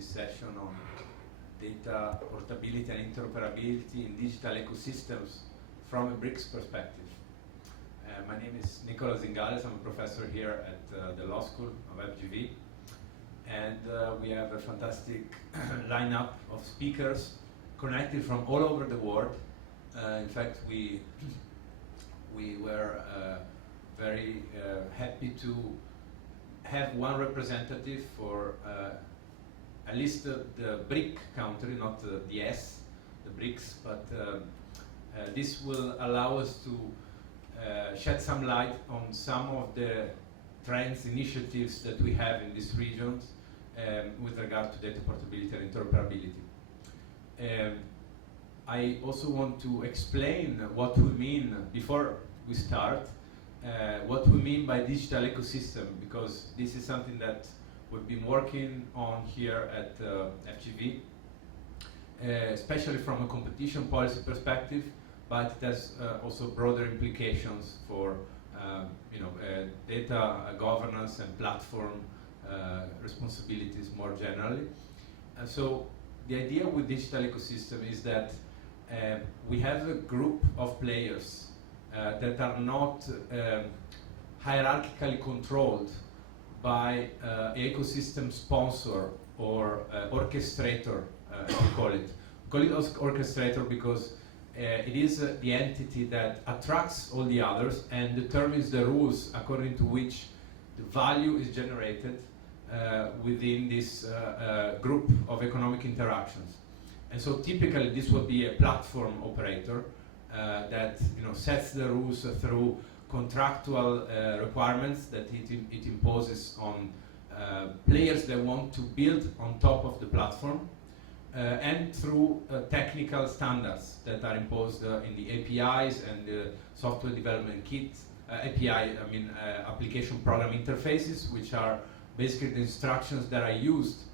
this session on data portability and interoperability in digital ecosystems from a BRICS perspective. My name is Nicolas Zingales. I'm a professor here at the Law School of FGV. And we have a fantastic lineup of speakers connected from all over the world. In fact, we were very happy to have one representative for at least the BRIC country, not the S, the BRICS, but this will allow us to shed some light on some of the trends, initiatives that we have in these regions with regard to data portability and interoperability. I also want to explain what we mean, before we start, what we mean by digital ecosystem, because this is something that we've been working on here at FGV, especially from a competition policy perspective, but it has also broader implications for data governance and platform responsibilities more generally. And so the idea with digital ecosystem is that we have a group of players that are not hierarchically controlled by ecosystem sponsor or orchestrator, as we call it. We call it orchestrator because it is the entity that attracts all the others and determines the rules according to which the value is generated within this group of economic interactions. And so typically this would be a platform operator that sets the rules through contractual requirements that it imposes on players that want to build on top of the platform, and through technical standards that are imposed in the APIs and the software development kit. Application program interfaces, which are basically the instructions that are used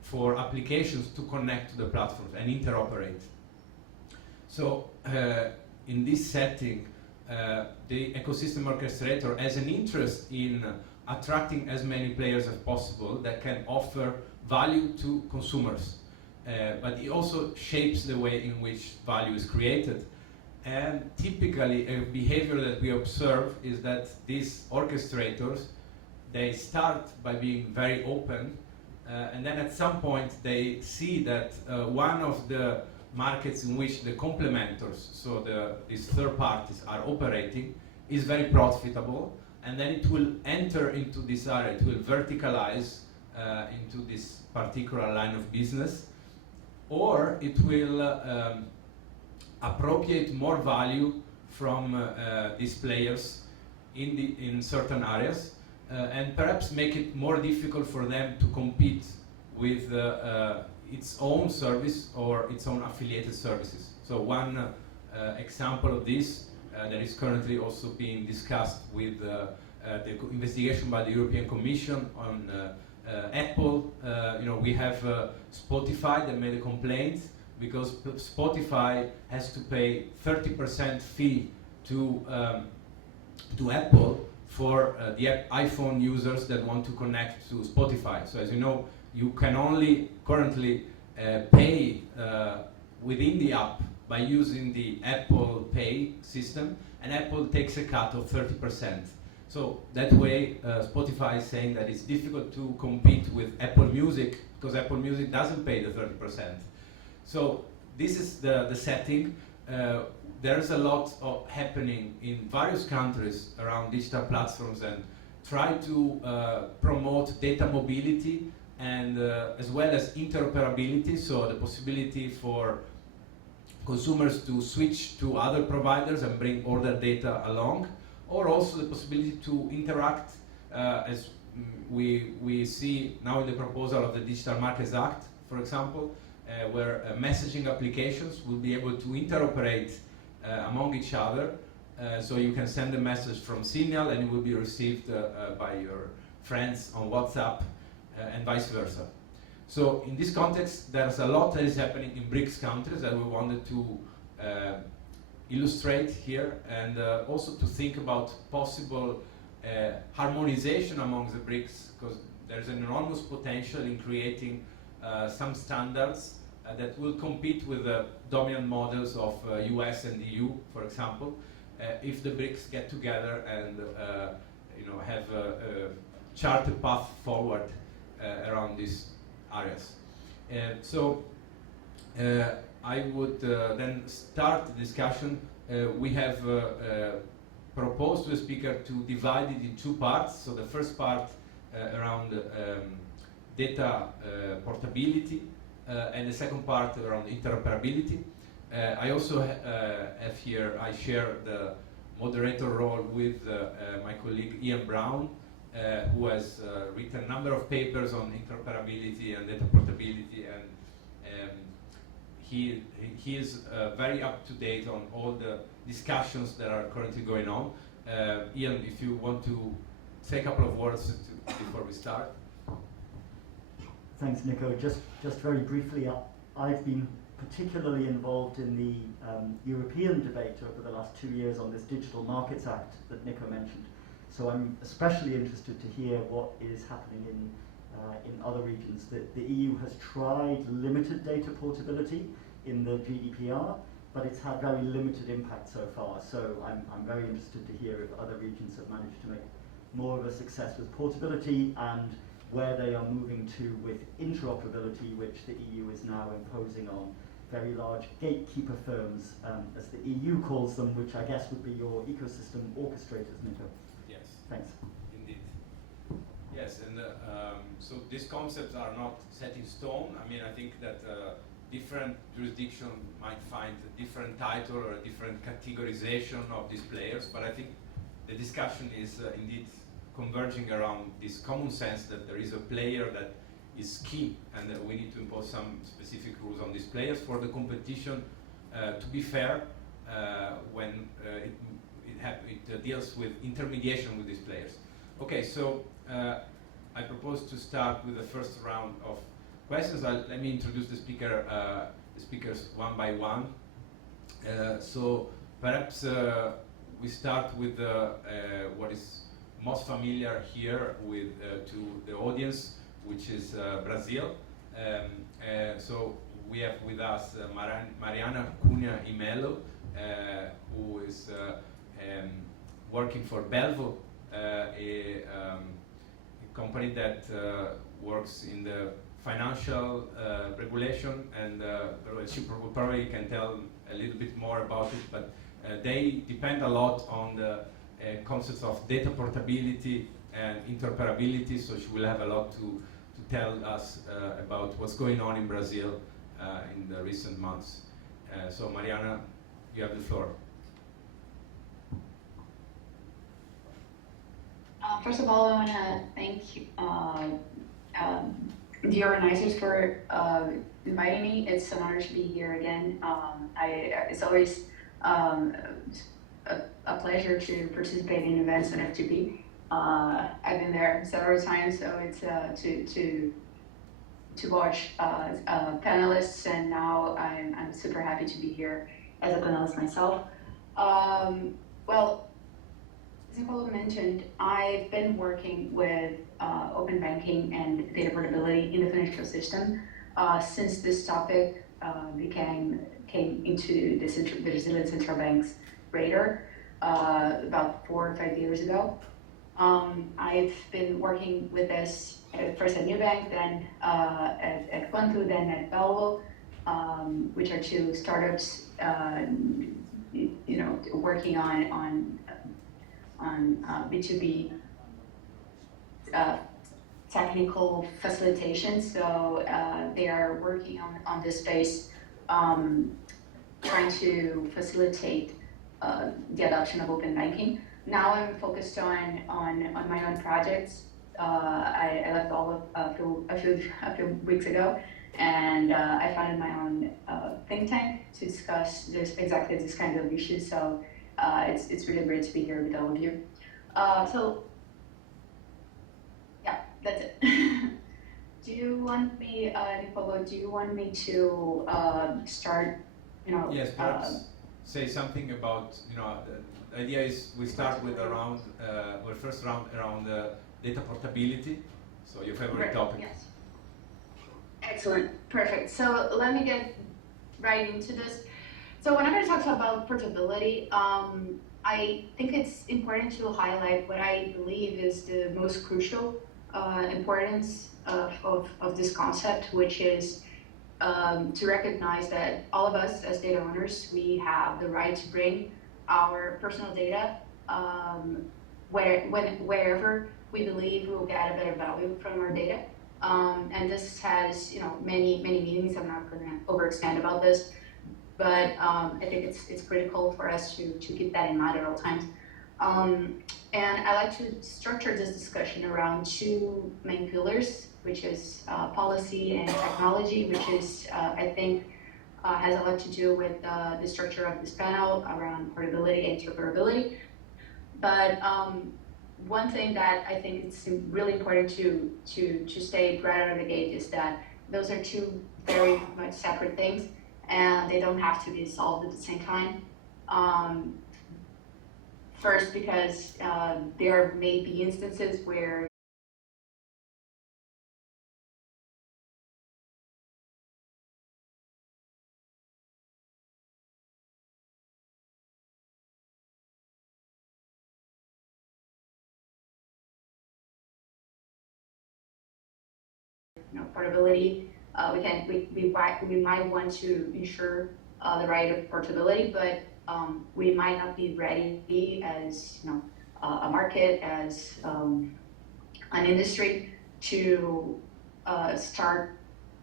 for applications to connect to the platforms and interoperate. So in this setting, the ecosystem orchestrator has an interest in attracting as many players as possible that can offer value to consumers. But it also shapes the way in which value is created. And typically a behavior that we observe is that these orchestrators, they start by being very open, and then at some point they see that one of the markets in which the complementors, so these third parties are operating, is very profitable, and then it will enter into this area, it will verticalize into this particular line of business, or it will appropriate more value from these players in certain areas, and perhaps make it more difficult for them to compete with its own service or its own affiliated services. So one example of this that is currently also being discussed with the investigation by the European Commission on Apple. We have Spotify that made a complaint because Spotify has to pay 30% fee to Apple for the iPhone users that want to connect to Spotify. So as you know, you can only currently pay within the app by using the Apple Pay system, and Apple takes a cut of 30%. So that way, Spotify is saying that it's difficult to compete with Apple Music because Apple Music doesn't pay the 30%. So this is the setting. There's a lot happening in various countries around digital platforms and try to promote data mobility and as well as interoperability, so the possibility for consumers to switch to other providers and bring all their data along, or also the possibility to interact as we see now in the proposal of the Digital Markets Act, for example, where messaging applications will be able to interoperate among each other. So you can send a message from Signal and it will be received by your friends on WhatsApp and vice versa. So in this context, there's a lot that is happening in BRICS countries that we wanted to illustrate here, and also to think about possible harmonization among the BRICS, because there's an enormous potential in creating some standards that will compete with the dominant models of US and EU, for example, if the BRICS get together and have a charted path forward around these areas. So I would then start the discussion. We have proposed to the speaker to divide it in two parts. So the first part around data portability, and the second part around interoperability. I also have here, I share the moderator role with my colleague Ian Brown, who has written a number of papers on interoperability and data portability, and he is very up to date on all the discussions that are currently going on. Ian, if you want to say a couple of words before we start. Thanks, Nico. Just very briefly, I've been particularly involved in the European debate over the last 2 years on this Digital Markets Act that Nico mentioned. So I'm especially interested to hear what is happening in other regions. The EU has tried limited data portability in the GDPR, but it's had very limited impact so far. So I'm very interested to hear if other regions have managed to make more of a success with portability, and where they are moving to with interoperability, which the EU is now imposing on very large gatekeeper firms, as the EU calls them, which I guess would be your ecosystem orchestrators, Nico. Yes. Thanks. Indeed. Yes, and so these concepts are not set in stone. I mean, I think that different jurisdiction might find a different title or a different categorization of these players, but I think the discussion is indeed converging around this common sense that there is a player that is key, and that we need to impose some specific rules on these players for the competition to be fair when it deals with intermediation with these players. Okay, so I propose to start with the first round of questions. Let me introduce the speakers one by one. So perhaps we start with what is most familiar here to the audience, which is Brazil. So we have with us Mariana Cunha y Melo, who is working for Belvo, a company that works in the financial regulation, and she probably can tell a little bit more about it, but they depend a lot on the concepts of data portability and interoperability, so she will have a lot to tell us about what's going on in Brazil in the recent months. So Mariana, you have the floor. First of all, I want to thank the organizers for inviting me. It's an honor to be here again. It's always a pleasure to participate in events on FGV. I've been there several times, so it's to watch panelists, and now I'm super happy to be here as a panelist myself. Well, as Nicole mentioned, I've been working with open banking and data portability in the financial system since this topic came into the Brazilian Central Bank's radar about 4 or 5 years ago. I've been working with this first at Nubank, then at Quanto, then at Belvo, which are 2 startups, working on B2B technical facilitation. So they are working on this space, trying to facilitate the adoption of open banking. Now I'm focused on my own projects. I left all a few weeks ago, and I founded my own think tank to discuss exactly this kind of issues. So it's really great to be here with all of you. So yeah, that's it. Do you want me, Nicolo? Do you want me to start? Yes, perhaps say something about the idea is we start with first round around data portability, So your favorite topic. Yes. Excellent, perfect. So let me get right into this. So when I'm going to talk about portability, I think it's important to highlight what I believe is the most crucial importance of this concept, which is to recognize that all of us as data owners, we have the right to bring our personal data wherever we believe we will get a better value from our data. And this has, many meanings. I'm not going to overextend about this, but I think it's critical for us to keep that in mind at all times. And I like to structure this discussion around two main pillars, which is policy and technology, which is, I think, has a lot to do with the structure of this panel around portability and interoperability. But one thing that I think it's really important to state right out of the gate is that those are two very much separate things, and they don't have to be solved at the same time. First, because there may be instances where portability, we might want to ensure the right of portability, but we might not be ready as a market, as an industry to start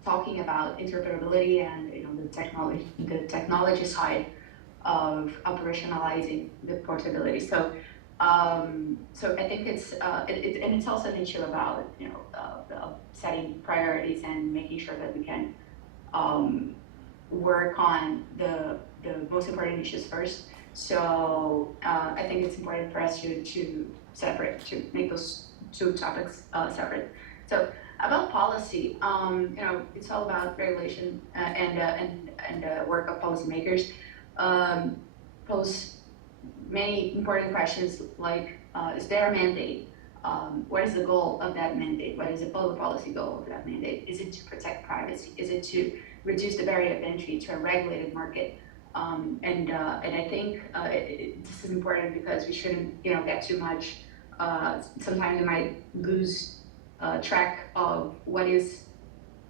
talking about interoperability and the technology side of operationalizing the portability. So I think it's and it's also an issue about setting priorities and making sure that we can work on the most important issues first. So I think it's important for us to make those two topics separate. So about policy, it's all about regulation and work of policymakers. Pose many important questions like, is there a mandate? What is the goal of that mandate? What is the public policy goal of that mandate? Is it to protect privacy? Is it to reduce the barrier of entry to a regulated market? And I think this is important because we shouldn't get too much. Sometimes we might lose track of what is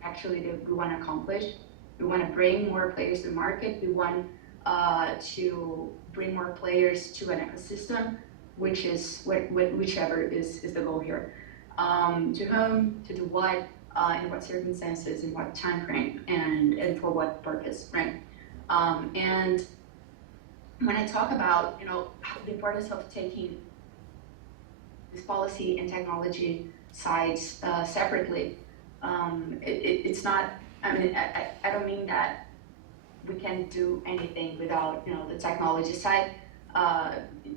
actually that we want to accomplish. We want to bring more players to the market. We want to bring more players to an ecosystem, which is whichever is the goal here. To whom, to do what, in what circumstances, in what time frame, and for what purpose, right? And when I talk about the importance of taking this policy and technology sides separately, it's not. I mean, I don't mean that we can't do anything without the technology side.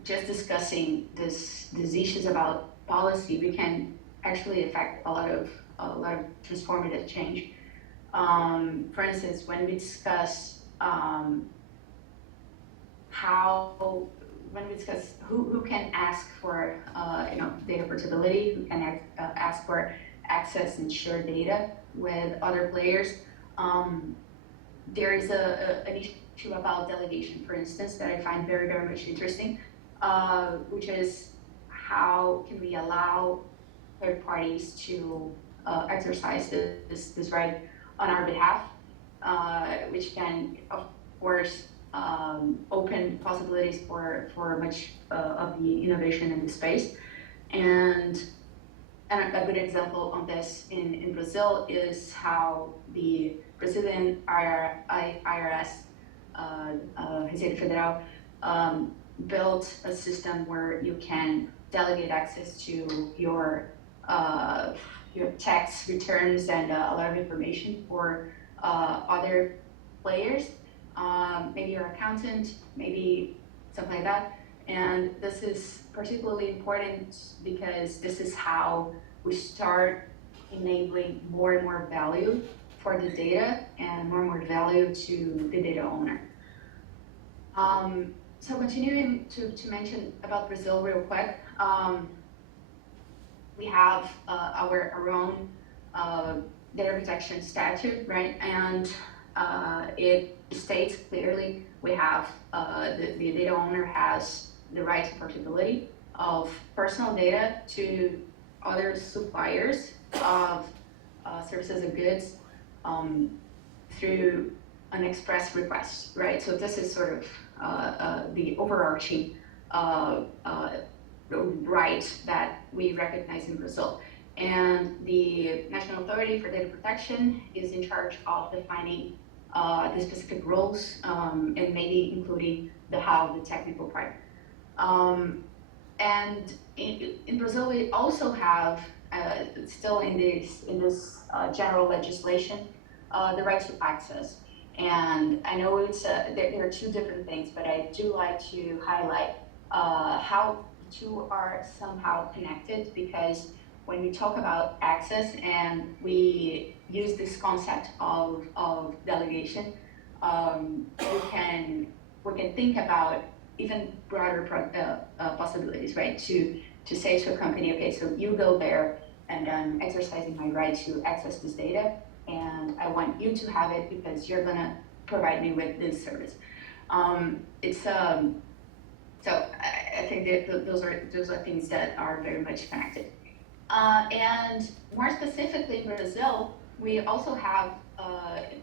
Just discussing these issues about policy, we can actually affect a lot of transformative change. For instance, when we discuss who can ask for data portability, who can ask for access and share data with other players, there is an issue about delegation, for instance, that I find very, very much interesting, which is how can we allow third parties to exercise this right on our behalf, which can, of course, open possibilities for much of the innovation in the space. And a good example on this in Brazil is how the Brazilian IRS, Receita Federal, built a system where you can delegate access to your tax returns and a lot of information for other players, maybe your accountant, maybe something like that. And this is particularly important because this is how we start enabling more and more value for the data and more value to the data owner. So continuing to mention about Brazil real quick, we have our own data protection statute, right? And it states clearly we have the data owner has the right to portability of personal data to other suppliers of services and goods through an express request, right? So this is sort of the overarching right that we recognize in Brazil. And the National Authority for Data Protection is in charge of defining the specific rules and maybe including the how, the technical part. And in Brazil, we also have, still in this general legislation, the right to access. And I know it's there are two different things, but I do like to highlight how the two are somehow connected, because when we talk about access and we use this concept of delegation, we can think about even broader possibilities, right? To say to a company, okay, so you go there and I'm exercising my right to access this data, and I want you to have it because you're gonna provide me with this service. So I think that those are things that are very much connected. And more specifically in Brazil, we also have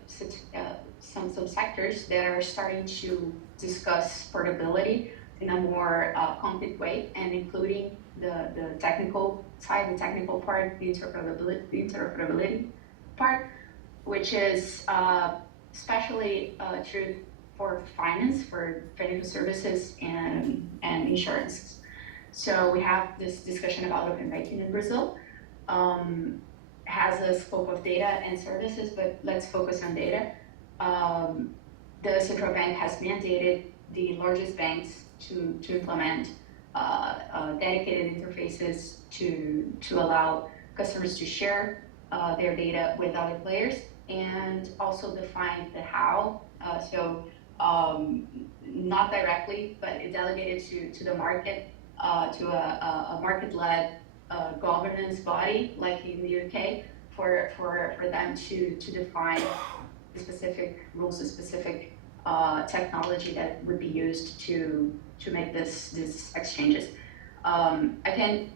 some subsectors that are starting to discuss portability in a more concrete way, and including the technical side, the technical part, the interoperability part, which is especially true for finance, for financial services and insurance. So we have this discussion about open banking in Brazil. Has a scope of data and services, but let's focus on data. The central bank has mandated the largest banks to implement dedicated interfaces to allow customers to share their data with other players, and also define the how. Not directly, but it delegated to the market, to a market-led governance body, like in the UK, for them to define the specific rules, the specific technology that would be used to make these exchanges. I can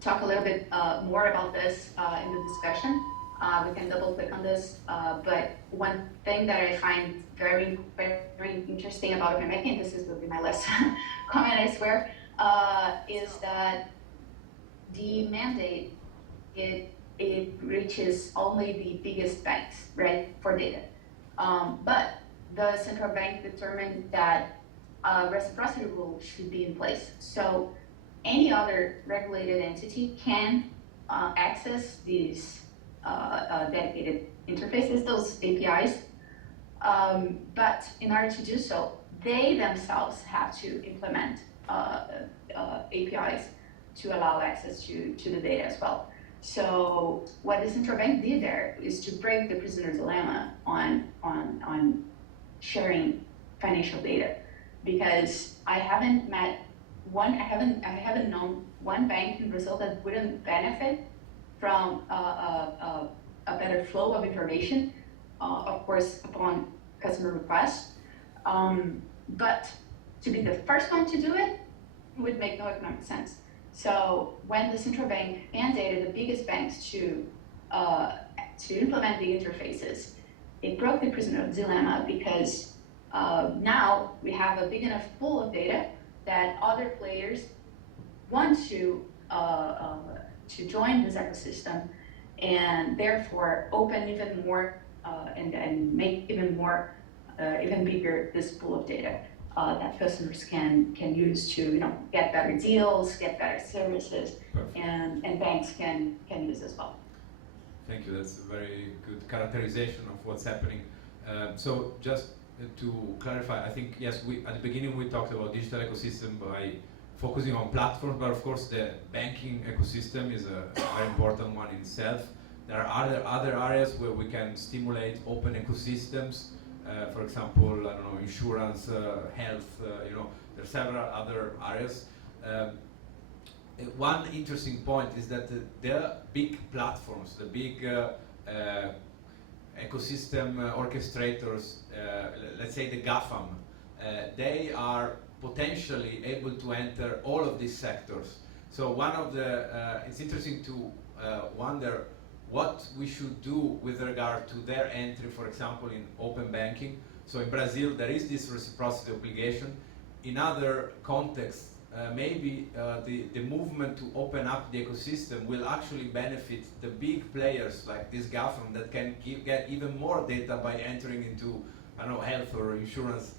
talk a little bit more about this in the discussion. We can double click on this, but one thing that I find very, very interesting about open banking, this will be my last comment, I swear, is that the mandate, it reaches only the biggest banks, right, for data. But the central bank determined that a reciprocity rule should be in place. So any other regulated entity can access these dedicated interfaces, those APIs. But in order to do so, they themselves have to implement APIs to allow access to the data as well. So what the central bank did there is to break the prisoner dilemma on sharing financial data, because I haven't known one bank in Brazil that wouldn't benefit from a better flow of information, of course, upon customer request. But to be the first one to do it would make no economic sense. So when the central bank mandated the biggest banks to implement the interfaces, it broke the prisoner dilemma, because now we have a big enough pool of data that other players want to join this ecosystem, and therefore open even more and make even more, even bigger this pool of data that customers can use to get better deals, get better services. Perfect. and banks can use as well. Thank you. That's a very good characterization of what's happening. So just to clarify, I think, yes, at the beginning we talked about digital ecosystem by focusing on platforms, but of course the banking ecosystem is a very important one in itself. There are other areas where we can stimulate open ecosystems. For example, I don't know, insurance, health, there are several other areas. one interesting point is that the big platforms, the big ecosystem orchestrators, let's say the GAFAM, they are potentially able to enter all of these sectors. So one of the, it's interesting to wonder what we should do with regard to their entry, for example, in open banking. So in Brazil, there is this reciprocity obligation. In other contexts, maybe the movement to open up the ecosystem will actually benefit the big players like this GAFAM that can get even more data by entering into, I don't know, health or insurance.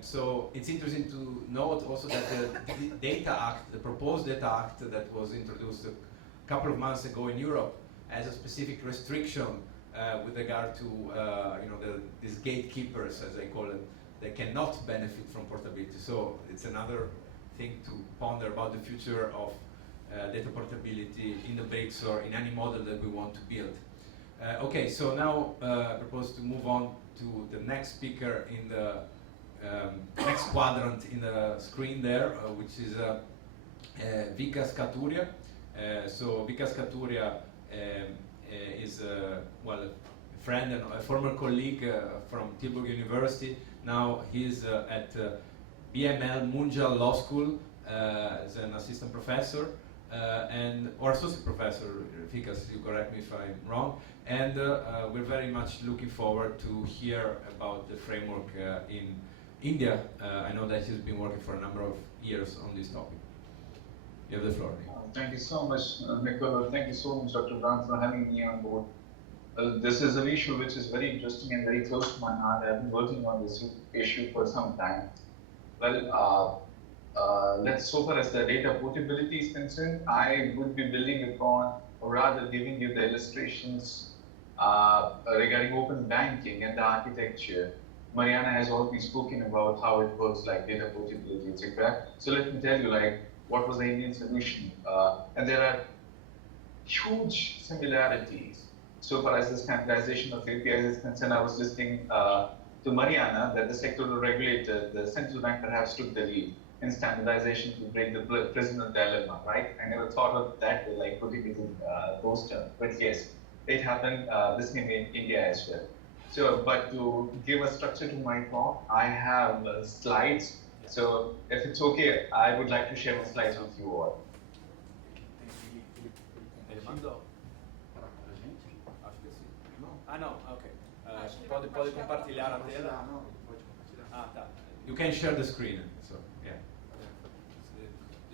So it's interesting to note also that the Data Act, the proposed Data Act that was introduced a couple of months ago in Europe, has a specific restriction with regard to these gatekeepers, as I call it, they cannot benefit from portability. So it's another thing to ponder about the future of data portability in the BRICS or in any model that we want to build. Okay, so now I propose to move on to the next speaker in the next quadrant in the screen there, which is Vikas Katuria. So Vikas Katuria is well, a friend and a former colleague from Tilburg University. Now he's at BML Munjal Law School as an assistant professor or associate professor, Vikas, you correct me if I'm wrong. And we're very much looking forward to hear about the framework in India. I know that he's been working for a number of years on this topic. You have the floor. Thank you so much, Nicola. Thank you so much, Dr. Brown, for having me on board. This is an issue which is very interesting and very close to my heart. I've been working on this issue for some time. Well, so far as the data portability is concerned, I would be building upon, or rather giving you the illustrations regarding open banking and the architecture. Mariana has already spoken about how it works, like data portability, etc. So let me tell you, like, what was the Indian solution? And there are huge similarities. So far as the standardization of APIs is concerned, I was listening to Mariana that the sectoral regulator, the central bank perhaps took the lead in standardization to break the prisoner dilemma, right? I never thought of that, like putting it in those terms, but yes, it happened the same in India as well. So, but to give a structure to my talk, I have slides. So if it's okay, I would like to share my slides with you all. Ah, no, ok. Pode compartilhar a tela? Ah, tá. You can share the screen, so, yeah.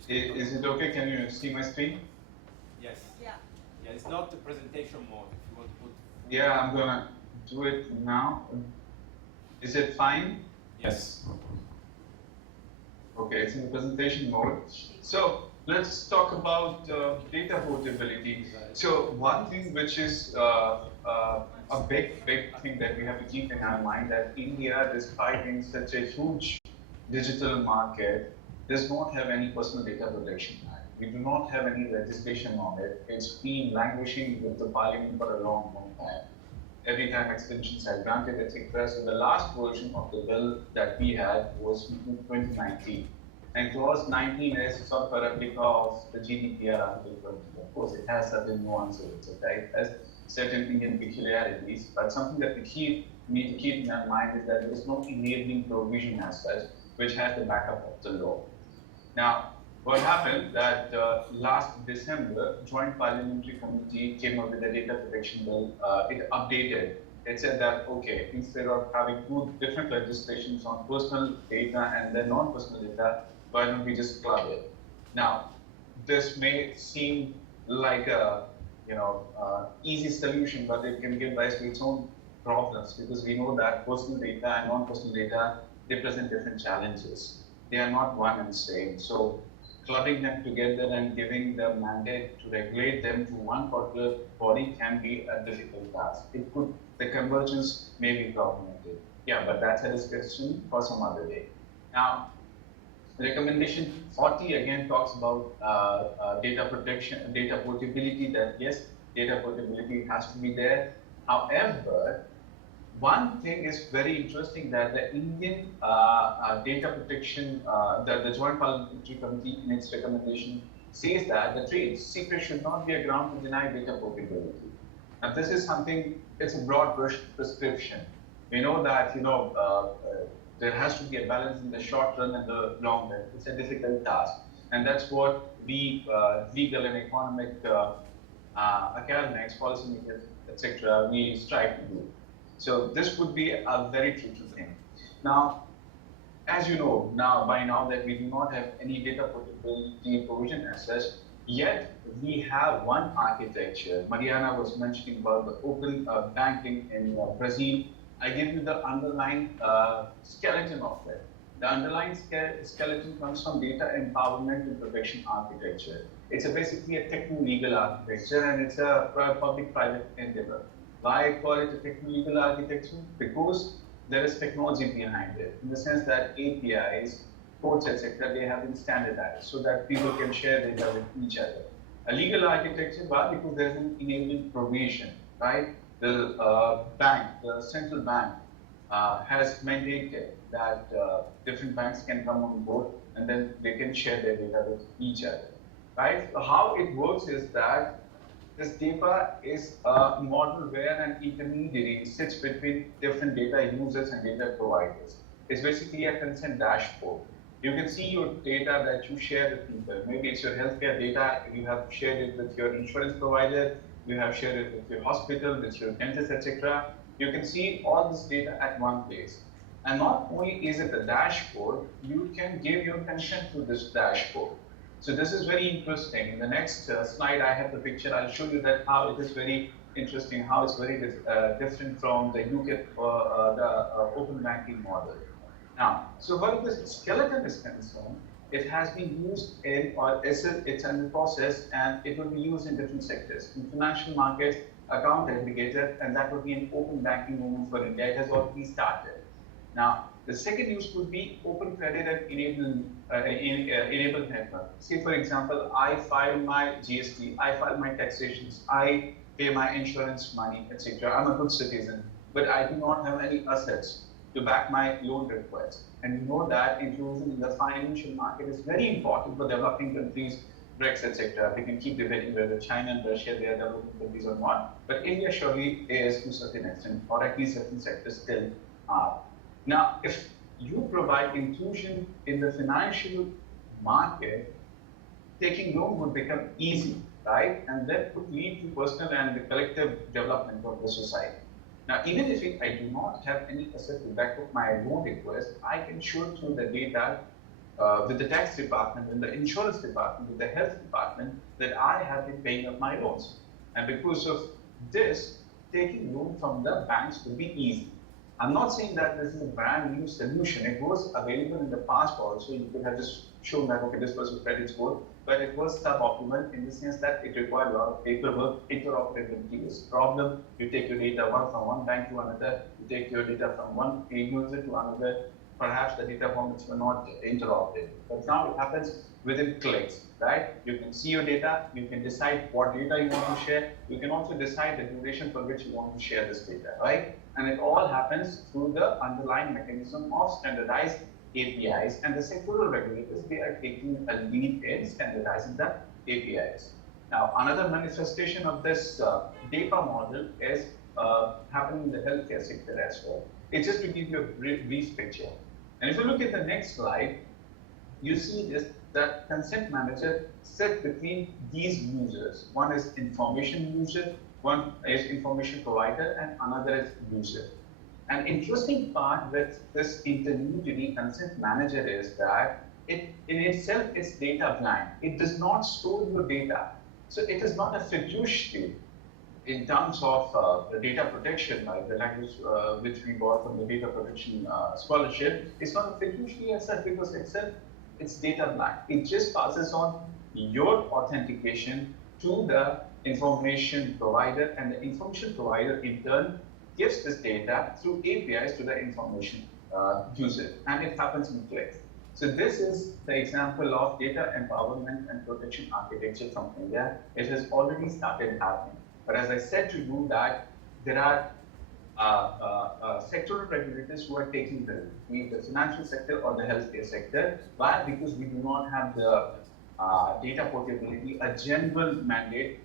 Is it okay? Can you see my screen? Yes. Yeah. Yeah, it's not the presentation mode, if you want to put... Yeah, I'm gonna do it now. Is it fine? Yes. Okay, it's in the presentation mode. So let's talk about data portability. So one thing which is a big thing that we have to keep in our mind, that India, despite being such a huge digital market, does not have any personal data protection act. We do not have any legislation on it. It's been languishing with the parliament for a long time. Every time extensions are granted, etc. So the last version of the bill that we had was in 2019. And clause 19 is sort of a replica of the GDPR article 20. Of course, it has certain nuances, okay? It has certain Indian peculiarities, but something that we need to keep in our mind is that there is no enabling provision as such, which has the backup of the law. Now, what happened that last December, Joint Parliamentary Committee came up with a data protection bill. It updated. It said that, okay, instead of having two different legislations on personal data and then non-personal data, why don't we just club it? Now, this may seem like a easy solution, but it can give rise to its own problems, because we know that personal data and non-personal data, they present different challenges. They are not one and same. So clubbing them together and giving the mandate to regulate them to one particular body can be a difficult task. The convergence may be problematic. Yeah, but that's a discussion for some other day. Now, recommendation 40 again talks about data protection, data portability, that yes, data portability has to be there. However, one thing is very interesting, that the Indian data protection, the Joint Parliamentary Committee in its recommendation says that the trade secret should not be a ground to deny data portability. And this is something, it's a broad brush prescription. We know that, there has to be a balance in the short run and the long run. It's a difficult task. And that's what we, legal and economic academics, policymakers, etc., we strive to do. So this would be a very tricky thing. Now, as you know, by now that we do not have any data portability provision as such, yet we have one architecture. Mariana was mentioning about the open banking in Brazil. I give you the underlying skeleton of it. The underlying skeleton comes from data empowerment and protection architecture. It's basically a techno-legal architecture, and it's a public-private endeavor. Why I call it a techno-legal architecture? Because there is technology behind it, in the sense that APIs, codes, etc., they have been standardized so that people can share data with each other. A legal architecture, why? Because there's an enabling provision, right? The the central bank, has mandated that different banks can come on board and then they can share their data with each other, right? So how it works is that this data is a model where an intermediary sits between different data users and data providers. It's basically a consent dashboard. You can see your data that you share with people. Maybe it's your healthcare data, you have shared it with your insurance provider, you have shared it with your hospital, with your dentist, etc. You can see all this data at one place. And not only is it a dashboard, you can give your consent to this dashboard. So this is very interesting. In the next slide, I have the picture. I'll show you that how it is very interesting, how it's very different from the UK, open banking model. Now, so what the skeleton is concerned, it has been used in, or it's under process, and it will be used in different sectors. In financial markets, account aggregator, and that would be an open banking movement for India. It has already started. Now, the second use could be open credit and enabled network. Say, for example, I file my GST, I file my taxations, I pay my insurance money, etc. I'm a good citizen, but I do not have any assets to back my loan request. And you know that inclusion in the financial market is very important for developing countries, BRICS, etc. We can keep debating whether China and Russia, they are developing countries or not, but India surely is to a certain extent, or at least certain sectors still are. Now, if you provide inclusion in the financial market, taking loan would become easy, right? And that would lead to personal and the collective development of the society. Now, even if I do not have any asset to back up my loan request, I can show through the data with the tax department, with the insurance department, with the health department, that I have been paying up my loans. And because of this, taking loan from the banks will be easy. I'm not saying that this is a brand new solution. It was available in the past also. You could have just shown that, okay, this was a credit score, but it was suboptimal in the sense that it required a lot of paperwork. Interoperability is a problem. You take your data from one bank to another, you take your data from one user to another. Perhaps the data formats were not interoperable. But now it happens within clicks, right? You can see your data, you can decide what data you want to share. You can also decide the duration for which you want to share this data, right? And it all happens through the underlying mechanism of standardized APIs, and the sectoral regulators, they are taking a lead in standardizing the APIs. Now, another manifestation of this data model is happening in the healthcare sector as well. It's just to give you a brief picture. And if you look at the next slide, you see this, that consent manager sits between these users. One is information user, one is information provider, and another is user. An interesting part with this intermediary consent manager is that it in itself is data blind. It does not store your data. So it is not a fiduciary in terms of the data protection, like the language which we got from the data protection scholarship. It's not a fiduciary as such because it's data blind. It just passes on your authentication to the information provider, and the information provider in turn gives this data through APIs to the information user, and it happens in clicks. So this is the example of data empowerment and protection architecture from India. It has already started happening. But as I said to you that there are sectoral regulators who are taking the financial sector or the healthcare sector. Why? Because we do not have the data portability, a general mandate,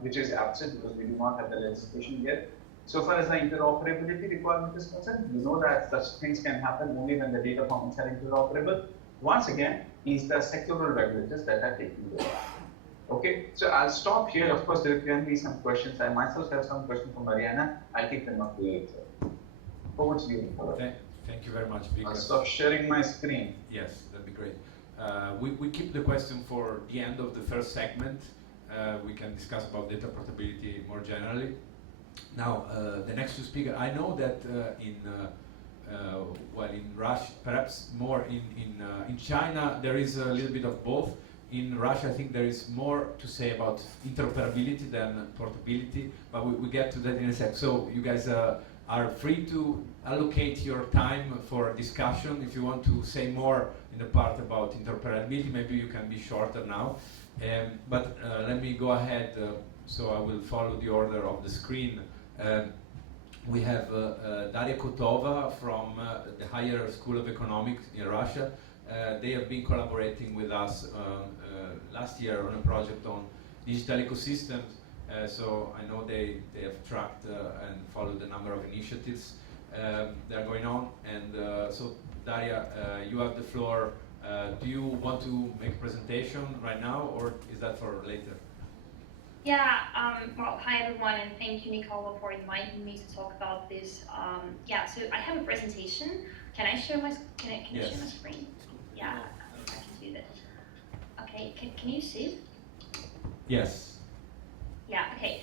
which is absent because we do not have the legislation yet. So far as the interoperability requirement is concerned, you know that such things can happen only when the data formats are interoperable. Once again, it's the sectoral regulators that are taking this. Okay, so I'll stop here. Of course, there can be some questions. I myself have some questions from Mariana. I'll take them up later. Over to you, Nicola. Thank you very much. I'll stop sharing my screen. Yes, that'd be great. We keep the question for the end of the first segment. We can discuss about data portability more generally. Now, the next two speakers, I know that in Russia, perhaps more in China, there is a little bit of both. In Russia, I think there is more to say about interoperability than portability, but we get to that in a sec. So you guys are free to allocate your time for discussion. If you want to say more in the part about interoperability, maybe you can be shorter now. But let me go ahead, so I will follow the order of the screen. We have Daria Kotova from the Higher School of Economics in Russia. They have been collaborating with us last year on a project on digital ecosystems. So I know they have tracked and followed a number of initiatives that are going on. And so Daria, you have the floor. Do you want to make a presentation right now, or is that for later? Yeah, well, hi everyone, and thank you, Nicola, for inviting me to talk about this. Yeah, so I have a presentation. Can I show my, can I Yes. share my screen? Yeah, I can do that. Okay, can you see? Yes. Yeah, okay.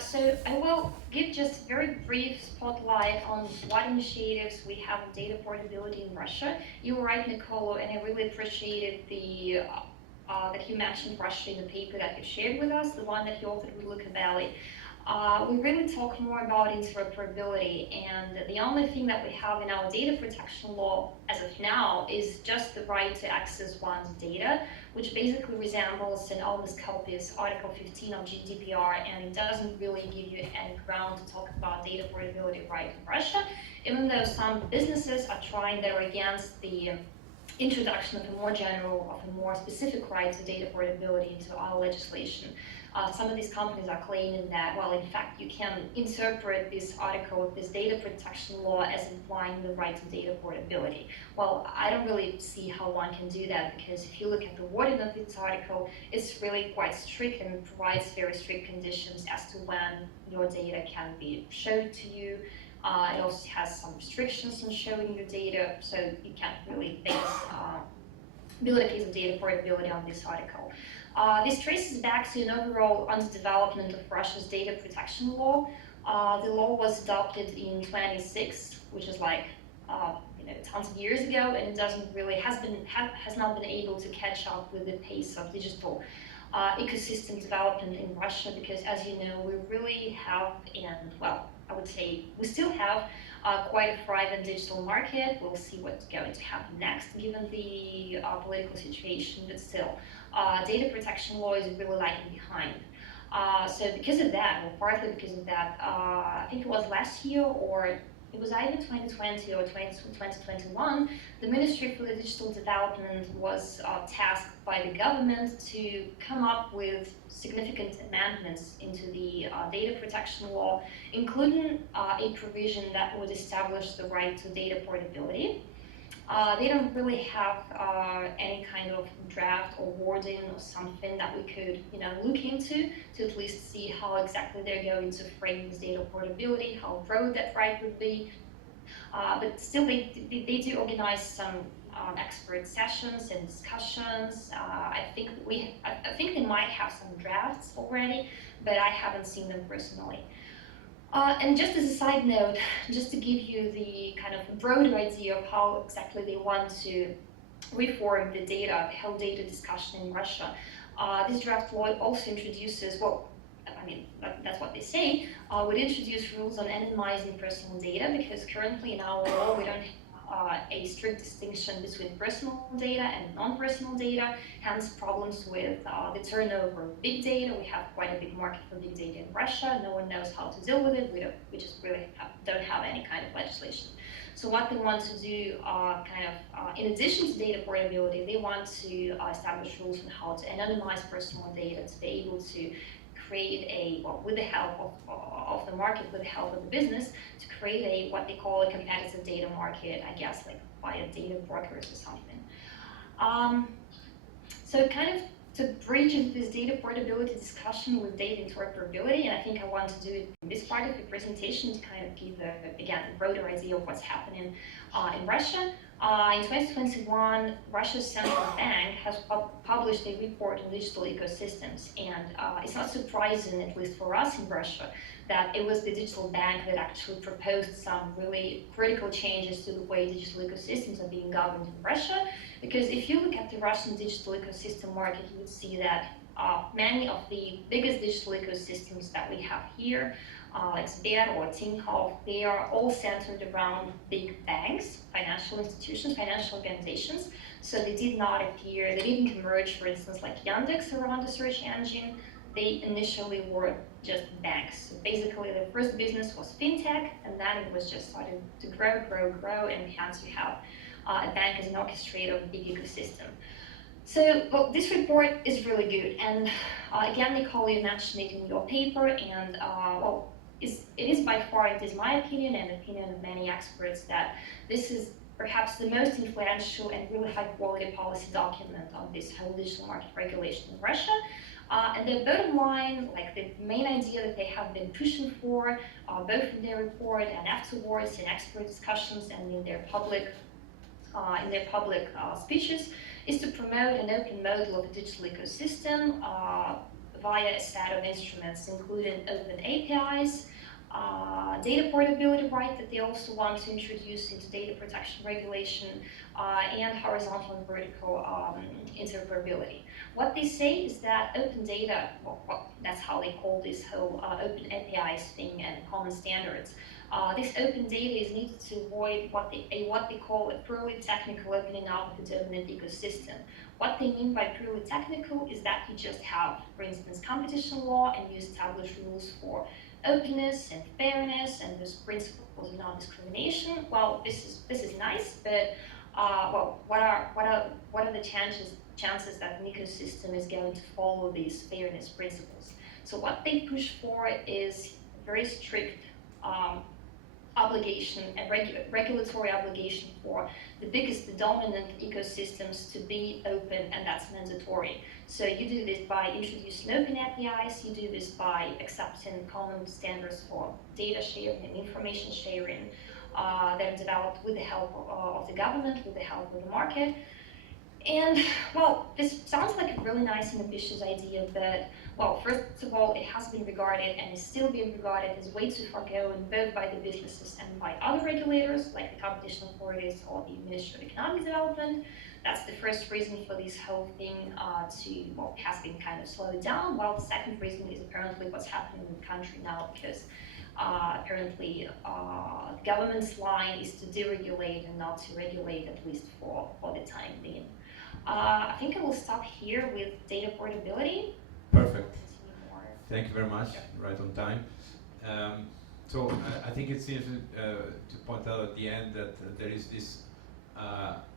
So I will give just a very brief spotlight on what initiatives we have on data portability in Russia. You were right, Nicola, and I really appreciated the that you mentioned Russia in the paper that you shared with us, the one that you authored with Luca Valley. We really talk more about interoperability, and the only thing that we have in our data protection law as of now is just the right to access one's data, which basically resembles and almost copies Article 15 of GDPR, and it doesn't really give you any ground to talk about data portability right in Russia, even though some businesses are trying there against the introduction of a more general, of a more specific right to data portability into our legislation. Some of these companies are claiming that, well, in fact, you can interpret this article, this data protection law, as implying the right to data portability. Well, I don't really see how one can do that, because if you look at the wording of this article, it's really quite strict and provides very strict conditions as to when your data can be shown to you. It also has some restrictions on showing your data, so you can't really base build a case of data portability on this article. This traces back to an overall underdevelopment of Russia's data protection law. The law was adopted in 2006, which is like tons of years ago, and it doesn't really has not been able to catch up with the pace of digital ecosystem development in Russia, because, as you know, we really have, and well, I would say we still have quite a thriving digital market. We'll see what's going to happen next given the political situation, but still, data protection law is really lagging behind. So because of that, or partly because of that, I think it was last year, or it was either 2020 or 2021, the Ministry for the Digital Development was tasked by the government to come up with significant amendments into the data protection law, including a provision that would establish the right to data portability. They don't really have any kind of draft or wording or something that we could, look into to at least see how exactly they're going to frame this data portability, how broad that right would be. But still, they do organize some expert sessions and discussions. I think they might have some drafts already, but I haven't seen them personally. And just as a side note, just to give you the kind of broader idea of how exactly they want to reform the data, whole data discussion in Russia, this draft law also introduces, well, I mean, that's what they say, would introduce rules on anonymizing personal data, because currently in our law we don't a strict distinction between personal data and non-personal data, hence problems with the turnover of big data. We have quite a big market for big data in Russia. No one knows how to deal with it. We just really don't have any kind of legislation. So what they want to do, in addition to data portability, they want to establish rules on how to anonymize personal data, to be able to create with the help of the market, with the help of the business, to create what they call a competitive data market, I guess, like via data brokers or something. So kind of to bridge into this data portability discussion with data interoperability, and I think I want to do it in this part of the presentation to kind of give, again, a broader idea of what's happening in Russia. In 2021, Russia's central bank has published a report on digital ecosystems, and it's not surprising, at least for us in Russia, that it was the digital bank that actually proposed some really critical changes to the way digital ecosystems are being governed in Russia. Because if you look at the Russian digital ecosystem market, you would see that many of the biggest digital ecosystems that we have here, like Sber or Tinkoff, they are all centered around big banks, financial institutions, financial organizations. So they did not appear, they didn't emerge, for instance, like Yandex around the search engine. They initially were just banks. So basically, the first business was fintech, and then it was just starting to grow, and hence you have a bank as an orchestrator of a big ecosystem. So, well, this report is really good, and again, Nicole, you mentioned it in your paper, and it is by far, it is my opinion and the opinion of many experts, that this is perhaps the most influential and really high-quality policy document on this whole digital market regulation in Russia. And the bottom line, like the main idea that they have been pushing for, both in their report and afterwards in expert discussions and in their public speeches, is to promote an open model of a digital ecosystem via a set of instruments, including open APIs, data portability right that they also want to introduce into data protection regulation, and horizontal and vertical interoperability. What they say is that open data, that's how they call this whole open APIs thing and common standards. This open data is needed to avoid what they call a purely technical opening up of the dominant ecosystem. What they mean by purely technical is that you just have, for instance, competition law, and you establish rules for openness and fairness and those principles of non-discrimination. Well, this is nice, but what are the chances that an ecosystem is going to follow these fairness principles? So what they push for is very strict obligation and regulatory obligation for the dominant ecosystems to be open, and that's mandatory. So you do this by introducing open APIs, you do this by accepting common standards for data sharing and information sharing that are developed with the help of the government, with the help of the market. And, well, this sounds like a really nice and ambitious idea, but, well, first of all, it has been regarded and is still being regarded as way too far going, both by the businesses and by other regulators, like the competition authorities or the Ministry of Economic Development. That's the first reason for this whole thing has been kind of slowed down, while the second reason is apparently what's happening in the country now, because apparently the government's line is to deregulate and not to regulate, at least for the time being. I think I will stop here with data portability. Perfect. Thank you very much. Yeah. Right on time. So I think it's interesting to point out at the end that there is this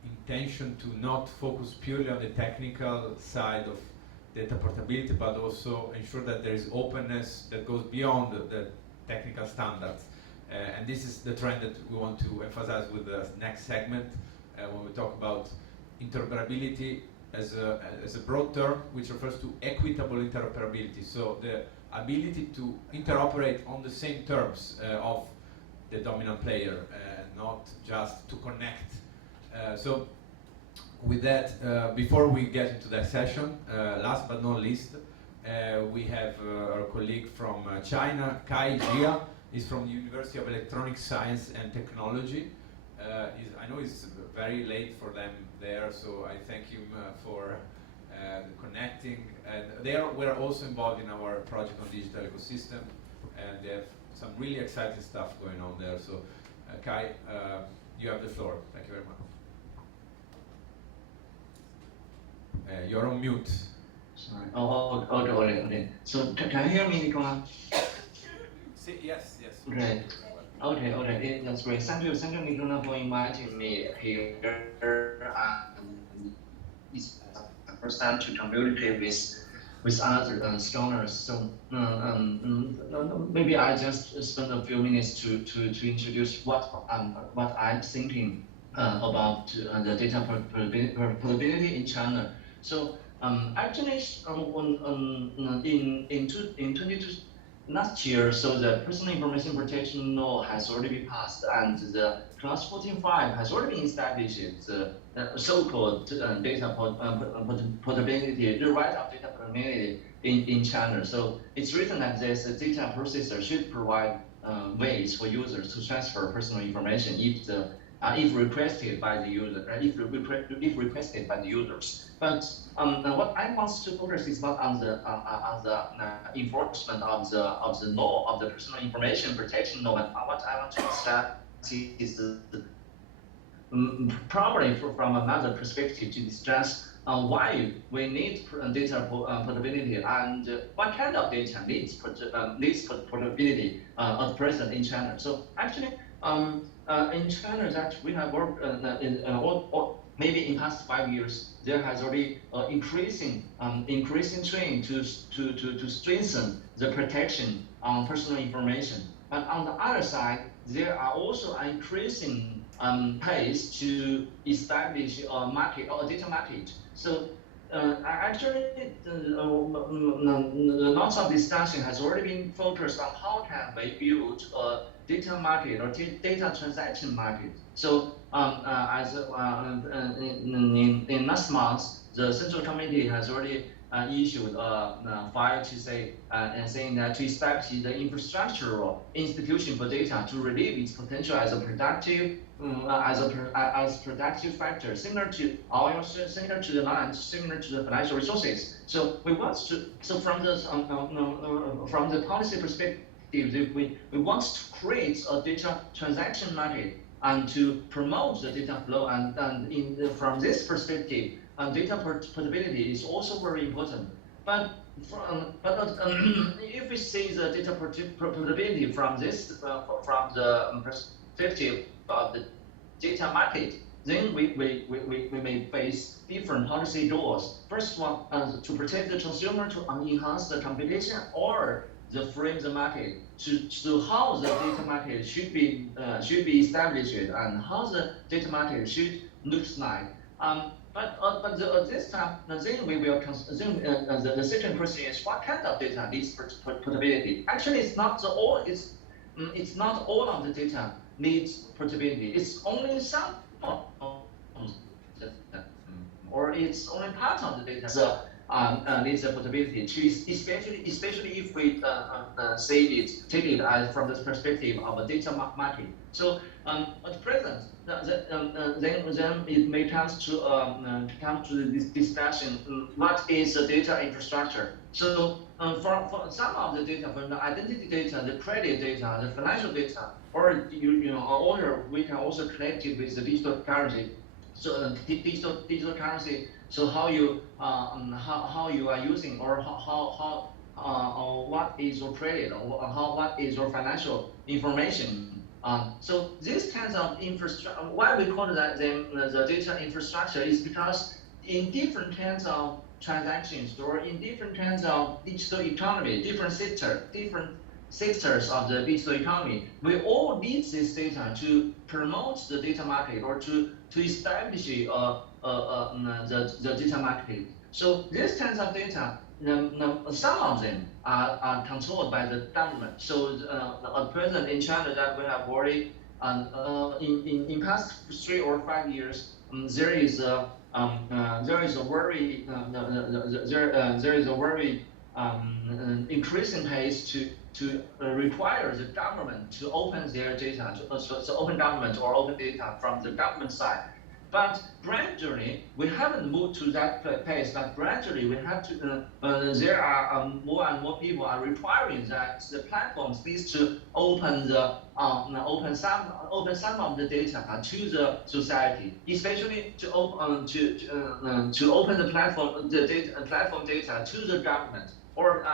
intention to not focus purely on the technical side of data portability, but also ensure that there is openness that goes beyond the technical standards. And this is the trend that we want to emphasize with the next segment when we talk about interoperability as a broad term, which refers to equitable interoperability. So the ability to interoperate on the same terms of the dominant player, not just to connect. So with that, before we get into that session, last but not least, we have our colleague from China, Kai Jia. He's from the University of Electronic Science and Technology. I know it's very late for them there, so I thank him for connecting. And we're also involved in our project on digital ecosystem, and they have some really exciting stuff going on there. So Kai, You have the floor. Thank you very much. You're on mute. Sorry. Oh, okay. So can you hear me, Nicola? Yes. Okay. That's great. Thank you, Nicola, for inviting me here. It's the first time to communicate with other scholars. So maybe I just spend a few minutes to introduce what I'm thinking about the data portability in China. So actually, in 22 last year, so the personal information protection law has already been passed, and the clause 14.5 has already been established the so-called data portability, the right of data portability in China. So it's written that this data processor should provide ways for users to transfer personal information if requested by the user, if requested by the users. But what I want to focus is not on the enforcement of the law of the personal information protection law. But what I want to establish is probably from another perspective to discuss why we need data portability and what kind of data needs portability at present in China. So actually, in China, that we have worked maybe in past 5 years, there has already increasing trend to strengthen the protection on personal information. But on the other side, there are also increasing pace to establish a market or a data market. So actually, lots of discussion has already been focused on how can we build a data market or data transaction market. So in last month, the Central Committee has already issued a file to say saying that to establish the infrastructural institution for data to relieve its potential as a productive productive factor, similar to oil, similar to the land, similar to the financial resources. So we want to from the policy perspective, we want to create a data transaction market and to promote the data flow. And from this perspective, data portability is also very important. But if we see the data portability from this from the perspective of the data market, then we may face different policy goals. First one, to protect the consumer, to enhance the competition, or to frame the market to how the data market should be established and how the data market should look like. But this time, then we will the second question is what kind of data needs portability? Actually, it's not all of the data needs portability. It's only some or it's only part of the data needs portability. Especially if we take it as from the perspective of a data market. So at present, then it may come to this discussion. What is the data infrastructure? So for some of the data, from the identity data, the credit data, the financial data, or or we can also collect it with the digital currency. So digital currency. So how you are using, or how what is your credit, or what is your financial information. So these kinds of infrastructure, why we call that the data infrastructure is because in different kinds of transactions or in different kinds of digital economy, different sectors of the digital economy, we all need this data to promote the data market or to establish the data market. So these kinds of data, some of them are controlled by the government. So at present in China, that we have already in past 3 or 5 years, there is a very increasing pace to require the government to open their data, so open government or open data from the government side. But gradually, we haven't moved to that pace. But gradually, we have to. There are more and more people are requiring that the platforms needs to open some of the data to the society, especially to open the platform data to the government, or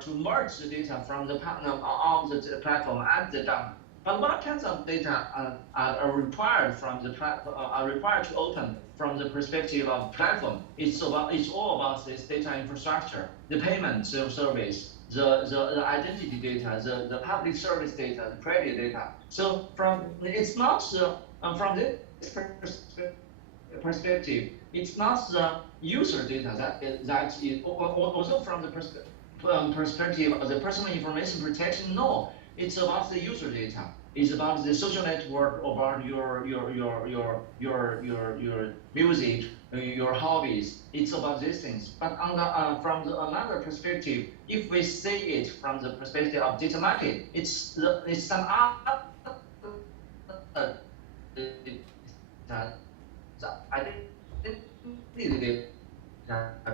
to merge the data from the on the platform and the government. But what kinds of data are required from the are required to open from the perspective of platform? It's all about this data infrastructure, the payment service, the identity data, the public service data, the credit data. So it's not from this perspective, it's not the user data that is also from the perspective of the personal information protection. No. It's about the user data. It's about the social network, about your music, your hobbies. It's about these things. But from another perspective, if we see it from the perspective of data market, it's some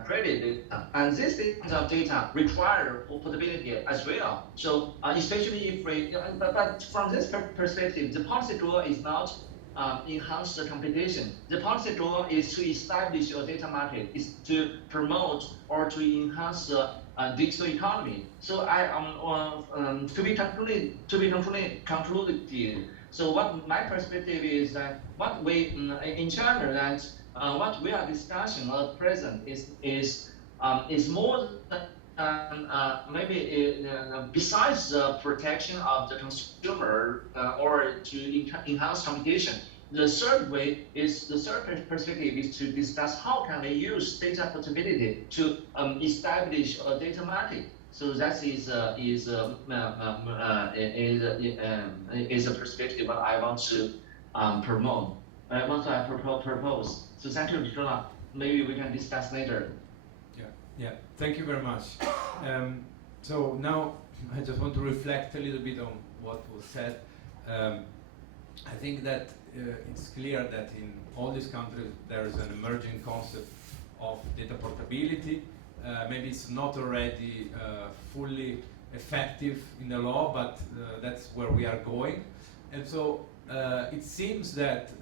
credit data, and these kinds of data require portability as well. So especially if we, but from this perspective, the policy goal is not enhance the competition. The policy goal is to establish a data market, is to promote or to enhance the digital economy. So to be concluded. So what my perspective is that what we in China that. What we are discussing at present is more than maybe besides the protection of the consumer or to enhance competition. The third perspective is to discuss how can we use data portability to establish a data market. So that is a perspective that I want to promote. I want to propose. So thank you, Nicola. Maybe we can discuss later. Yeah. Thank you very much. So now I just want to reflect a little bit on what was said. I think that it's clear that in all these countries there is an emerging concept of data portability. Maybe it's not already fully effective in the law, but that's where we are going. And so it seems that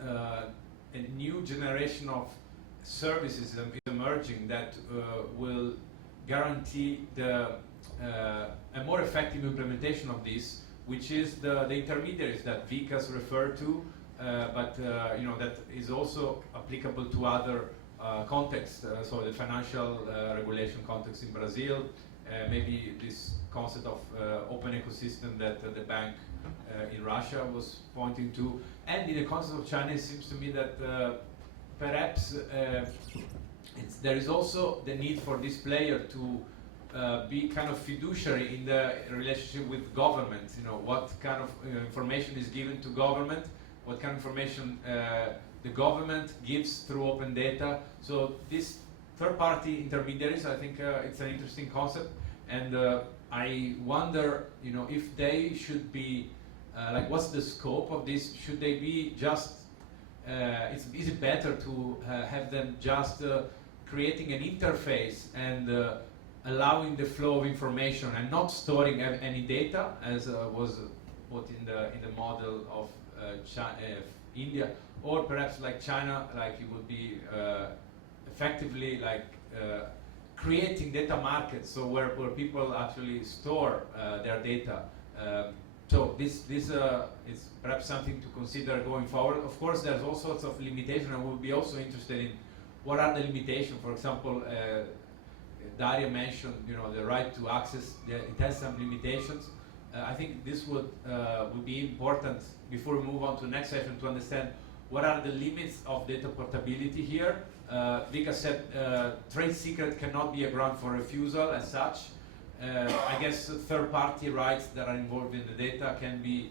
a new generation of services is emerging that will guarantee a more effective implementation of this, which is the intermediaries that Vikas referred to, but that is also applicable to other contexts. So the financial regulation context in Brazil, maybe this concept of open ecosystem that the bank in Russia was pointing to, and in the context of China, it seems to me that perhaps there is also the need for this player to be kind of fiduciary in the relationship with government. What kind of information is given to government, what kind of information the government gives through open data. So these third-party intermediaries, I think it's an interesting concept, and I wonder, if they should be what's the scope of this? Should they be just? Is it better to have them just creating an interface and allowing the flow of information and not storing any data, as was put in the model of India, or perhaps like China, like it would be effectively creating data markets, so where people actually store their data. So this is perhaps something to consider going forward. Of course, there's all sorts of limitations, and we'll be also interested in what are the limitations. For example, Daria mentioned, the right to access. It has some limitations. I think this would be important before we move on to the next session to understand what are the limits of data portability here. Vika said trade secret cannot be a ground for refusal as such. I guess third-party rights that are involved in the data can be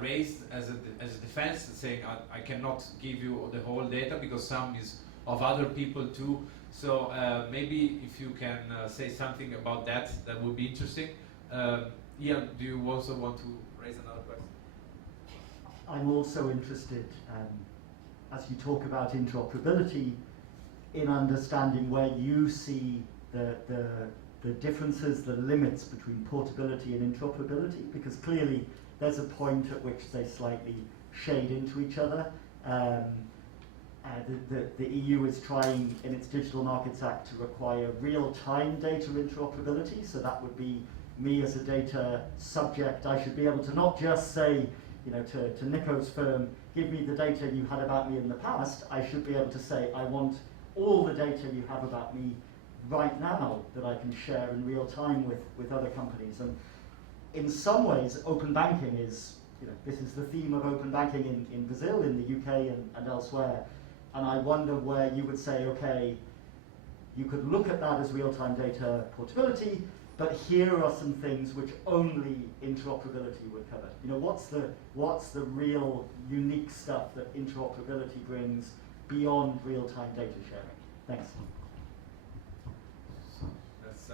raised as a defense, saying I cannot give you the whole data because some is of other people too. So maybe if you can say something about that, that would be interesting. Ian, do you also want to raise another question? I'm also interested as you talk about interoperability, in understanding where you see the differences, the limits between portability and interoperability, because clearly there's a point at which they slightly shade into each other. The EU is trying in its Digital Markets Act to require real-time data interoperability, so that would be me as a data subject. I should be able to not just say, you know, to Nico's firm, give me the data you had about me in the past. I should be able to say, I want all the data you have about me right now that I can share in real time with other companies. And in some ways, open banking is, you know, this is the theme of open banking in Brazil, in the UK and elsewhere. And I wonder where you would say, okay, you could look at that as real-time data portability, but here are some things which only interoperability would cover. You know, what's the real unique stuff that interoperability brings beyond real-time data sharing? Thanks. So that's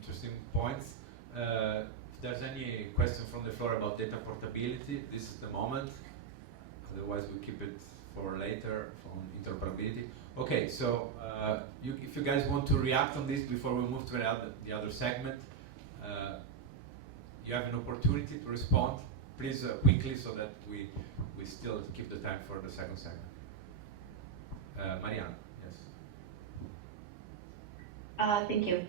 interesting points. If there's any question from the floor about data portability, this is the moment. Otherwise, we keep it for later on interoperability. Okay, so if you guys want to react on this before we move to the other segment, you have an opportunity to respond. Please quickly so that we still keep the time for the second segment. Marianne, yes. Thank you.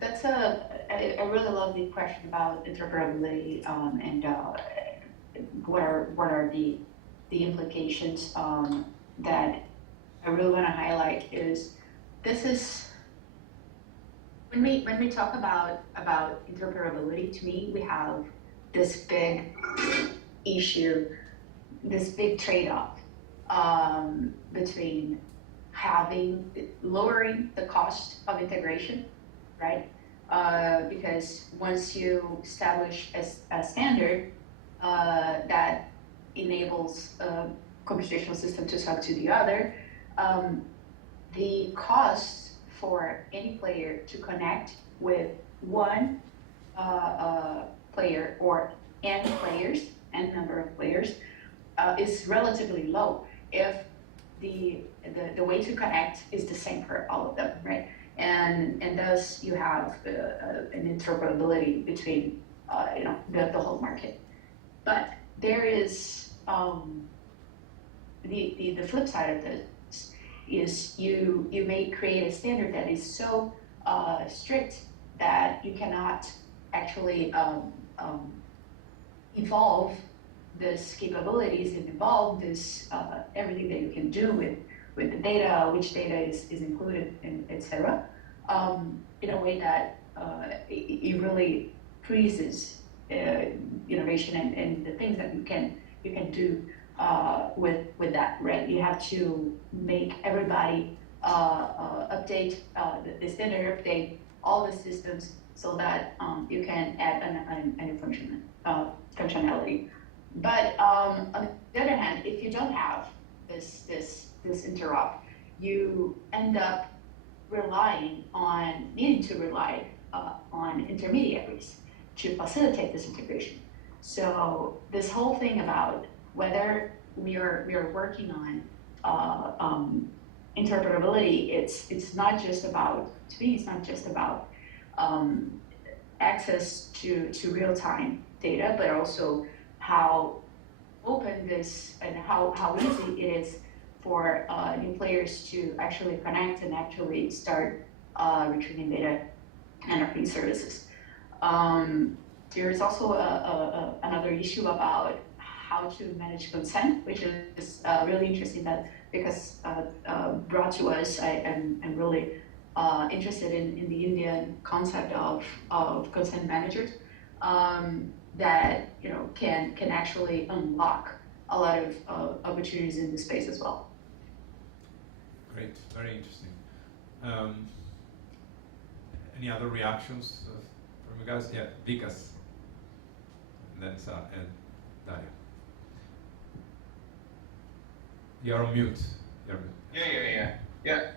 That's I really love the question about interoperability and what are the implications that I really want to highlight is this is when we talk about interoperability. To me, we have this big issue, this big trade-off between lowering the cost of integration, right? Because once you establish a standard that enables a computational system to talk to the other, the cost for any player to connect with one player or n number of players is relatively low if the way to connect is the same for all of them, right? And thus you have an interoperability between the whole market. But there is the flip side of this is you may create a standard that is so strict that you cannot actually evolve this capabilities and evolve this everything that you can do with the data, which data is included, and etc. In a way that it really freezes innovation and the things that you can do with that, right? You have to make everybody update the standard, update all the systems so that you can add a new functionality. But on the other hand, if you don't have this interop, you end up needing to rely on intermediaries to facilitate this integration. So this whole thing about whether we are working on interoperability, it's not just about, to me, it's not just about access to real-time data, but also how open this and how easy it is for new players to actually connect and actually start retrieving data and offering services. There is also another issue about how to manage consent, which is really interesting because brought to us. I'm really interested in the Indian concept of consent managers that can actually unlock a lot of opportunities in this space as well. Great, very interesting. Any other reactions from you guys? Yeah, Vikas, and then and Daria. You're on mute. Yeah.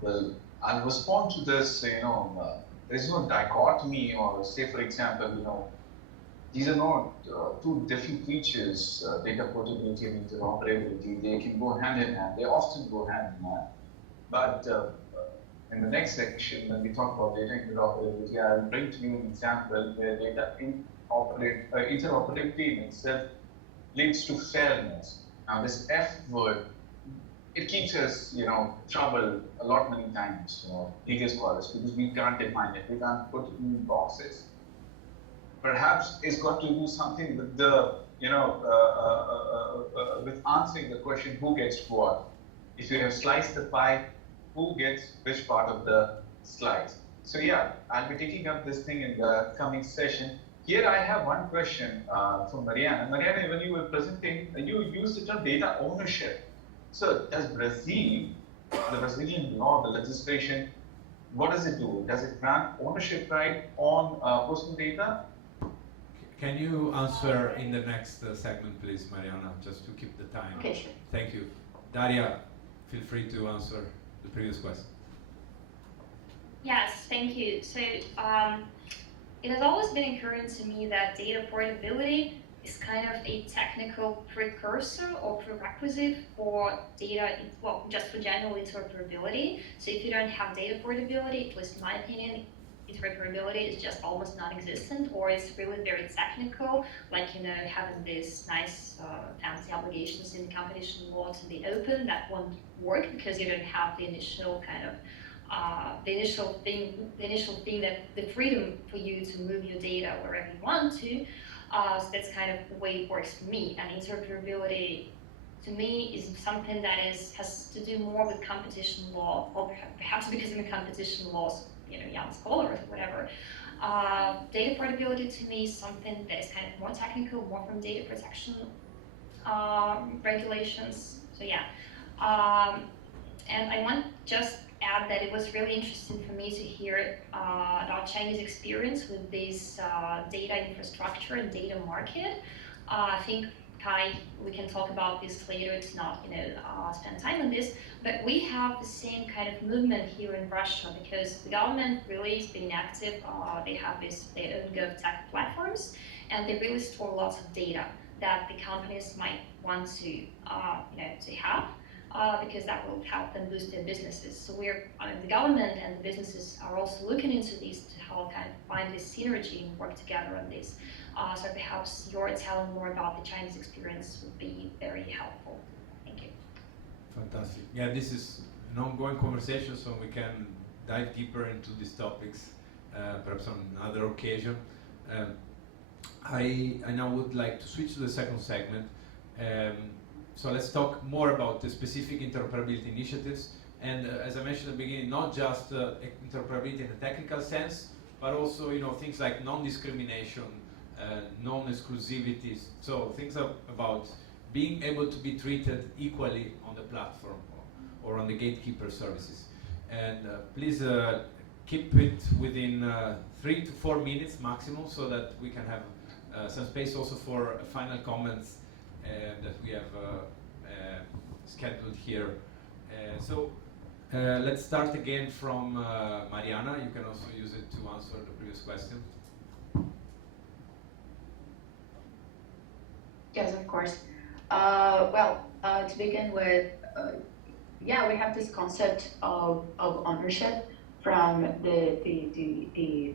Well, I'll respond to this. There's no dichotomy, or say, for example, these are not two different features, data portability and interoperability. They can go hand in hand. They often go hand in hand. But in the next section, when we talk about data interoperability, I'll bring to you an example where data interoperability in itself leads to fairness. Now, this F word, it keeps us, trouble a lot many times, legal scholars, because we can't define it. We can't put it in boxes. Perhaps it's got to do something with the, with answering the question, who gets what? If you have sliced the pie, who gets which part of the slice? So yeah, I'll be taking up this thing in the coming session. Here I have one question from Mariana. Mariana, when you were presenting, you used the term data ownership. So does Brazil, the Brazilian law, the legislation, what does it do? Does it grant ownership right on personal data? Can you answer in the next segment, please, Mariana, just to keep the time? Okay, sure. Thank you. Daria, feel free to answer the previous question. Yes, thank you. So it has always been occurring to me that data portability is kind of a technical precursor or prerequisite for data, well, just for general interoperability. So if you don't have data portability, at least in my opinion, interoperability is just almost non-existent, or it's really very technical, like, having these nice fancy obligations in competition law to be open. That won't work because you don't have the initial kind of the initial thing that the freedom for you to move your data wherever you want to. So that's kind of the way it works for me. And interoperability, to me, is something that has to do more with competition law, or perhaps because I'm a competition law, young scholar or whatever. Data portability to me is something that is kind of more technical, more from data protection regulations. So yeah, and I want just add that it was really interesting for me to hear about Chinese experience with this data infrastructure and data market. I think, Kai, we can talk about this later. It's not, spend time on this, but we have the same kind of movement here in Russia because the government really is being active. They have their own GovTech platforms, and they really store lots of data that the companies might want to, to have. Because that will help them boost their businesses. So the government and the businesses are also looking into these to help kind of find this synergy and work together on this. So perhaps your telling more about the Chinese experience would be very helpful. Thank you. Fantastic. Yeah, this is an ongoing conversation, so we can dive deeper into these topics, perhaps on another occasion. I now would like to switch to the second segment. So let's talk more about the specific interoperability initiatives. And as I mentioned at the beginning, not just interoperability in a technical sense, but also things like non-discrimination, non-exclusivities. So things about being able to be treated equally on the platform or on the gatekeeper services. And please keep it within 3 to 4 minutes maximum, so that we can have some space also for final comments that we have scheduled here. So let's start again from Mariana. You can also use it to answer the previous question. Yes, of course. To begin with, we have this concept of ownership from the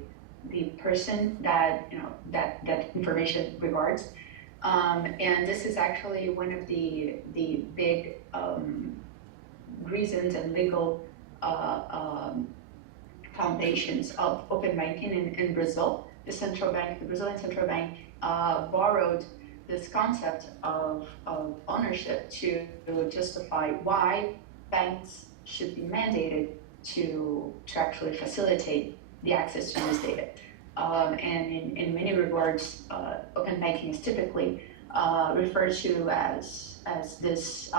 person that that information regards. And this is actually one of the big reasons and legal foundations of open banking in Brazil. The Brazilian central bank, borrowed this concept of ownership to justify why banks should be mandated to actually facilitate the access to this data. And in many regards, open banking is typically referred to as this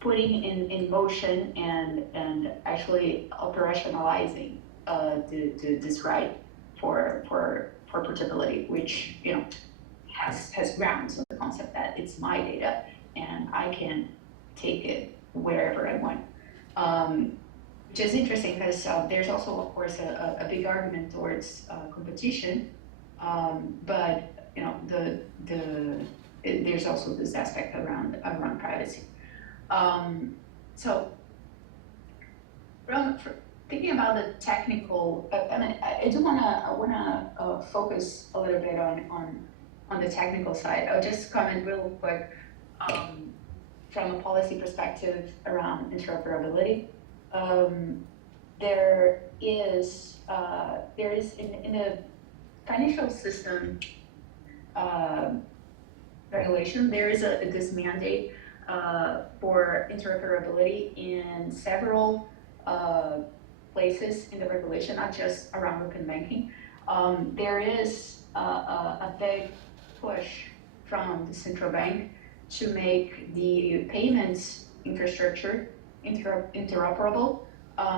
putting in motion and actually operationalizing this right for portability, which has grounds on the concept that it's my data and I can take it wherever I want. Which is interesting because there's also, of course, a big argument towards competition, but you know, there's also this aspect around privacy. So thinking about the technical, I mean, I do wanna focus a little bit on the technical side. I'll just comment real quick from a policy perspective around interoperability. There is in the financial system regulation, there is this mandate for interoperability in several places in the regulation, not just around open banking. There is a big push from the central bank to make the payments infrastructure interoperable.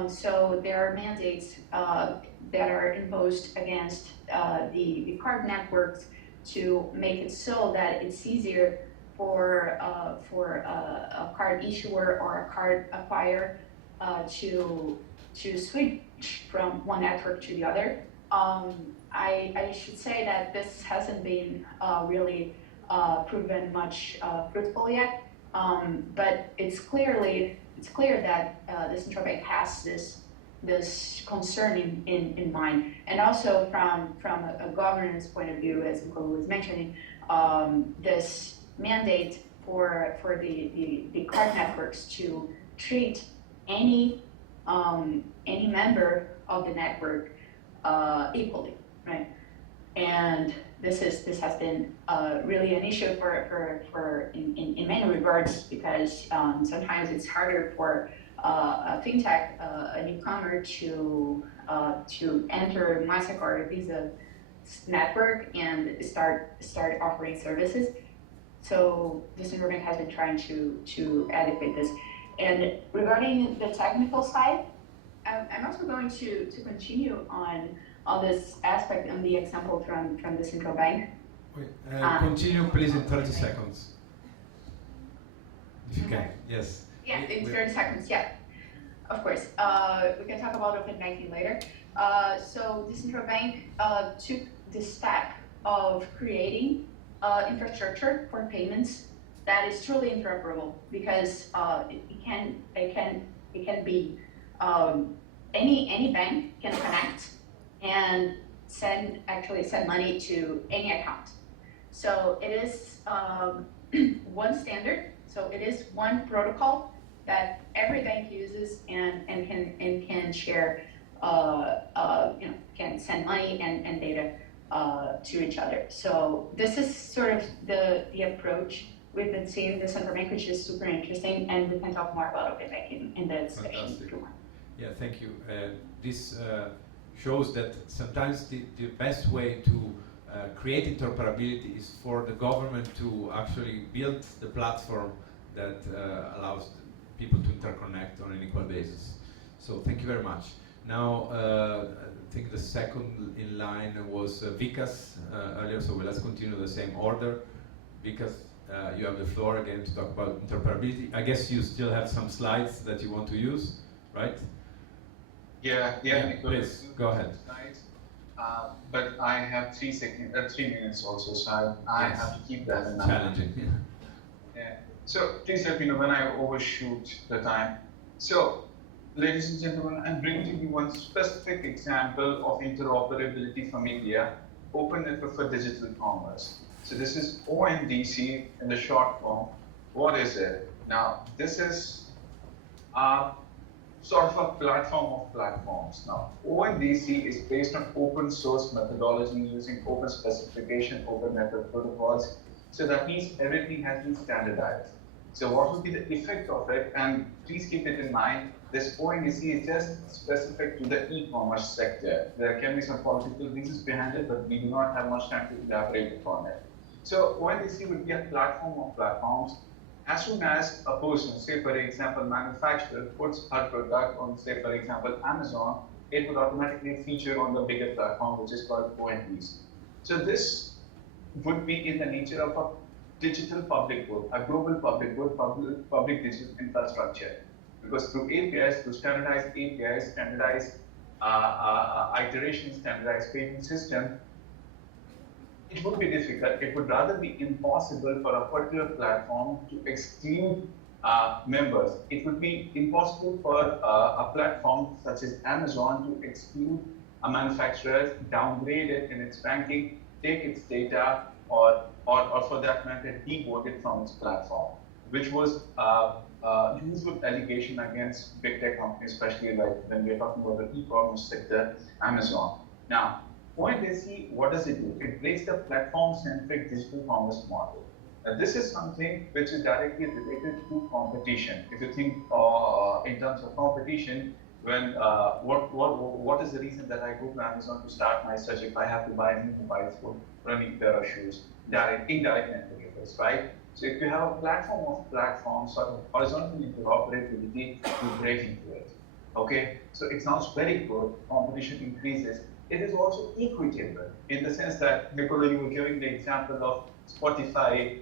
So there are mandates that are imposed against the card networks to make it so that it's easier for a card issuer or a card acquirer to switch from one network to the other. I should say that this hasn't been really proven much fruitful yet, but it's clear that the central bank has this concern in mind, and also from a governance point of view, as Inclui was mentioning, this mandate for the card networks to treat any member of the network equally, right? And this has been really an issue for in many regards, because sometimes it's harder for a fintech, a newcomer to enter MasterCard or Visa network and start offering services. So the central bank has been trying to adequate this. And regarding the technical side, I'm also going to continue on this aspect and the example from the central bank. Wait, continue please in 30 seconds. If you can, yes. Yeah, in 30 seconds, yeah. Of course. We can talk about open banking later. So the central bank took the step of creating infrastructure for payments that is truly interoperable, because it can be any bank can connect and send money to any account. So it is one standard. So it is one protocol that every bank uses and can share, can send money and data to each other. So this is sort of the approach we've been seeing the central bank, which is super interesting, and we can talk more about open banking in the discussion if you want. Yeah, thank you. This shows that sometimes the best way to create interoperability is for the government to actually build the platform that allows people to interconnect on an equal basis. So thank you very much. Now, I think the second in line was Vikas earlier, so let's continue the same order. Vikas, you have the floor again to talk about interoperability. I guess you still have some slides that you want to use, right? Yeah, please, go ahead. But I have 3 minutes also, so I have to keep that in mind. Challenging. Yeah. So please let me know when I overshoot the time. So, ladies and gentlemen, I'm bringing you one specific example of interoperability from India, Open Network for Digital Commerce. So this is ONDC in the short form. What is it? Now, this is sort of a platform of platforms. Now, ONDC is based on open source methodology using open specification, open network protocols. So that means everything has been standardized. So what would be the effect of it? And please keep it in mind, this ONDC is just specific to the e-commerce sector. There can be some political reasons behind it, but we do not have much time to elaborate upon it. So ONDC would be a platform of platforms. As soon as a person, say for example, manufacturer puts her product on, say for example, Amazon, it would automatically feature on the bigger platform, which is called ONDC. So this would be in the nature of a digital public good, a global public good, public digital infrastructure. Because through APIs, through standardized APIs, standardized iteration, standardized payment system, it would be difficult. It would rather be impossible for a particular platform to exclude members. It would be impossible for a platform such as Amazon to exclude a manufacturer, downgrade it in its ranking, take its data, or for that matter, devote it from its platform, which was usual allegation against big tech companies, especially like when we're talking about the e-commerce sector, Amazon. Now, point is, what does it do? It breaks the platform-centric digital commerce model. This is something which is directly related to competition. If you think in terms of competition, when what is the reason that I go to Amazon to start my search if I have to buy a new mobile phone or a new pair of shoes? Indirect indicators, right? So if you have a platform of platforms, sort of horizontal interoperability, you break into it. Okay, so it sounds very good. Competition increases. It is also equitable in the sense that, Nicola, you were giving the example of Spotify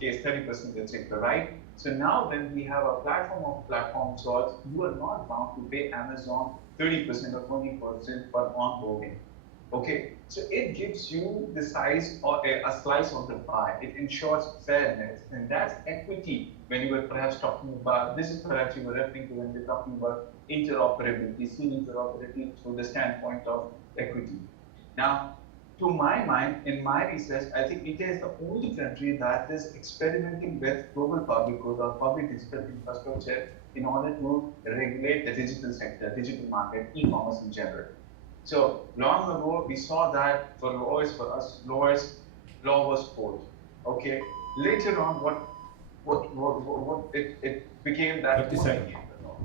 case 30%, etc., right? So now when we have a platform of platform sorts, you are not bound to pay Amazon 30% or 20% for onboarding. Okay, so it gives you the size or a slice of the pie. It ensures fairness, and that's equity. When you were perhaps talking about, this is perhaps you were referring to when we're talking about interoperability, seeing interoperability through the standpoint of equity. Now, to my mind, in my research, I think India is the only country that is experimenting with global public good or public digital infrastructure in order to regulate the digital sector, digital market, e-commerce in general. So long ago, we saw that for lawyers, law was code. Okay. Later on, it became that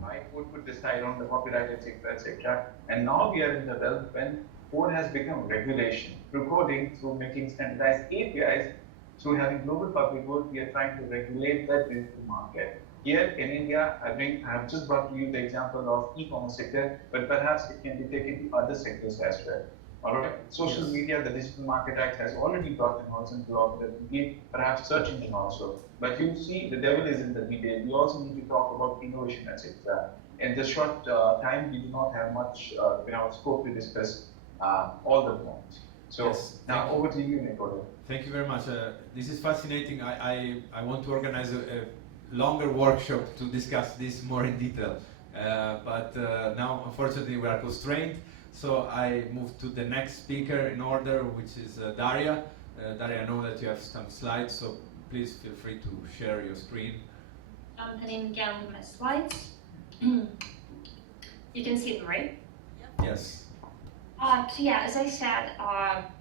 right? Who could decide on the copyright, etc., etc. And now we are in the realm when code has become regulation. Through coding, through making standardized APIs, through having global public good, we are trying to regulate that digital market. Here in India, I have just brought to you the example of e-commerce sector, but perhaps it can be taken to other sectors as well. All right. Social media, the Digital Market Act has already brought in horizontal interoperability, perhaps search engine also. But you see, the devil is in the detail. We also need to talk about innovation, etc. In this short time, we do not have much scope to discuss all the points. So now over to you, Nicola. Thank you very much. This is fascinating. I want to organize a longer workshop to discuss this more in detail. But now, unfortunately, we are constrained. So I move to the next speaker in order, which is Daria. Daria, I know that you have some slides, so please feel free to share your screen. I'm heading again with my slides. You can see them, right? Yes. So yeah, as I said,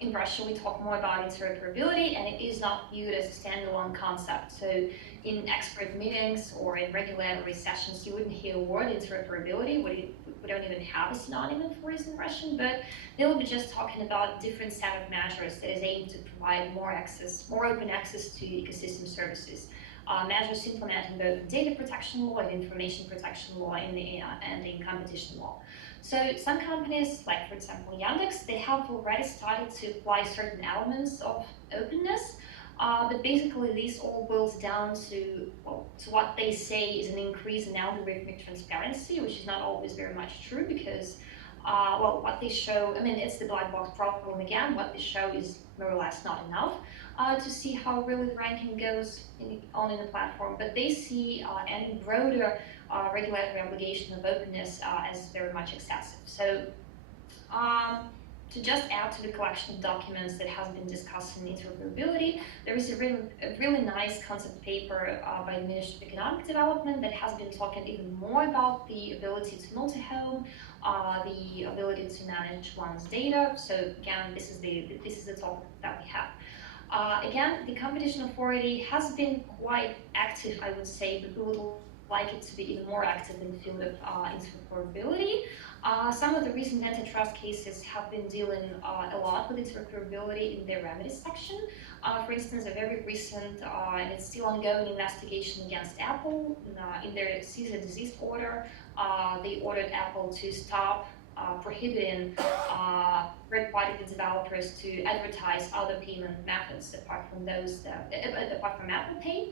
in Russia we talk more about interoperability, and it is not viewed as a standalone concept. So in expert meetings or in regulatory sessions, you wouldn't hear the word interoperability. We don't even have a synonym for it in Russian, but they will be just talking about different set of measures that is aimed to provide more open access to ecosystem services. Measures implementing both data protection law and information protection law and in competition law. So some companies, like for example Yandex, they have already started to apply certain elements of openness, but basically this all boils down to what they say is an increase in algorithmic transparency, which is not always very much true because, what they show, I mean, it's the black box problem again. What they show is more or less not enough to see how really the ranking goes on in the platform, but they see any broader regulatory obligation of openness as very much excessive. So to just add to the collection of documents that has been discussing interoperability, there is a really nice concept paper by the Ministry of Economic Development that has been talking even more about the ability to multi-home, the ability to manage one's data. So again, this is the topic that we have. Again, the competition authority has been quite active, I would say, but we would like it to be even more active in the field of interoperability. Some of the recent antitrust cases have been dealing a lot with interoperability in their remedies section. For instance, a very recent and it's still ongoing investigation against Apple in their cease and desist order. They ordered Apple to stop prohibiting third-party developers to advertise other payment methods apart from Apple Pay.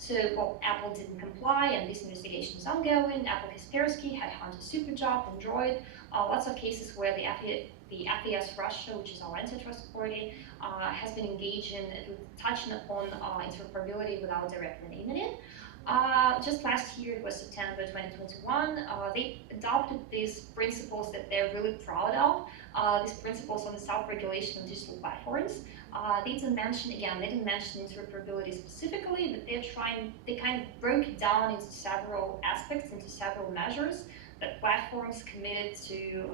So, Apple didn't comply, and this investigation is ongoing. Apple Kaspersky, Headhunter, Superjob, Android, lots of cases where the the FAS Russia, which is our antitrust party, has been engaging, touching upon interoperability without directly naming it. Just last year, it was September 2021, they adopted these principles that they're really proud of, these principles on the self-regulation of digital platforms. They didn't mention interoperability specifically, but they kind of broke it down into several aspects, into several measures that platforms committed to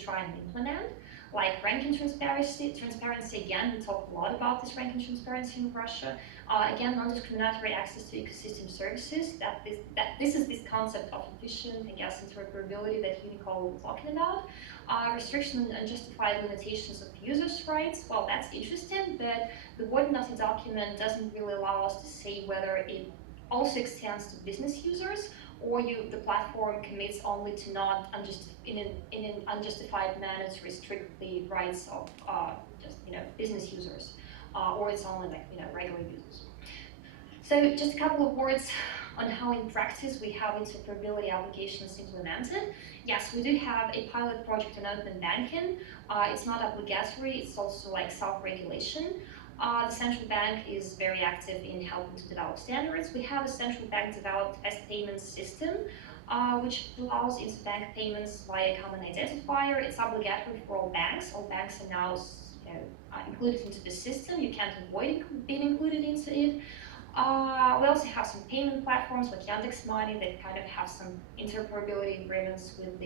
try and implement, like ranking transparency. Again, we talk a lot about this ranking transparency in Russia. Again, non-discriminatory access to ecosystem services. This is this concept of efficient, I guess, interoperability that Nicole was talking about. Restriction and unjustified limitations of users' rights. Well, that's interesting, but the wording of the document doesn't really allow us to say whether it also extends to business users, or the platform commits only to not in an unjustified manner to restrict the rights of business users, or it's only regular users. So just a couple of words on how in practice we have interoperability obligations implemented. Yes, we do have a pilot project on open banking. It's not obligatory, it's also like self-regulation. The central bank is very active in helping to develop standards. We have a central bank developed as payment system, which allows interbank payments via a common identifier. It's obligatory for all banks. All banks are now included into the system. You can't avoid being included into it. We also have some payment platforms like Yandex Money that kind of have some interoperability agreements with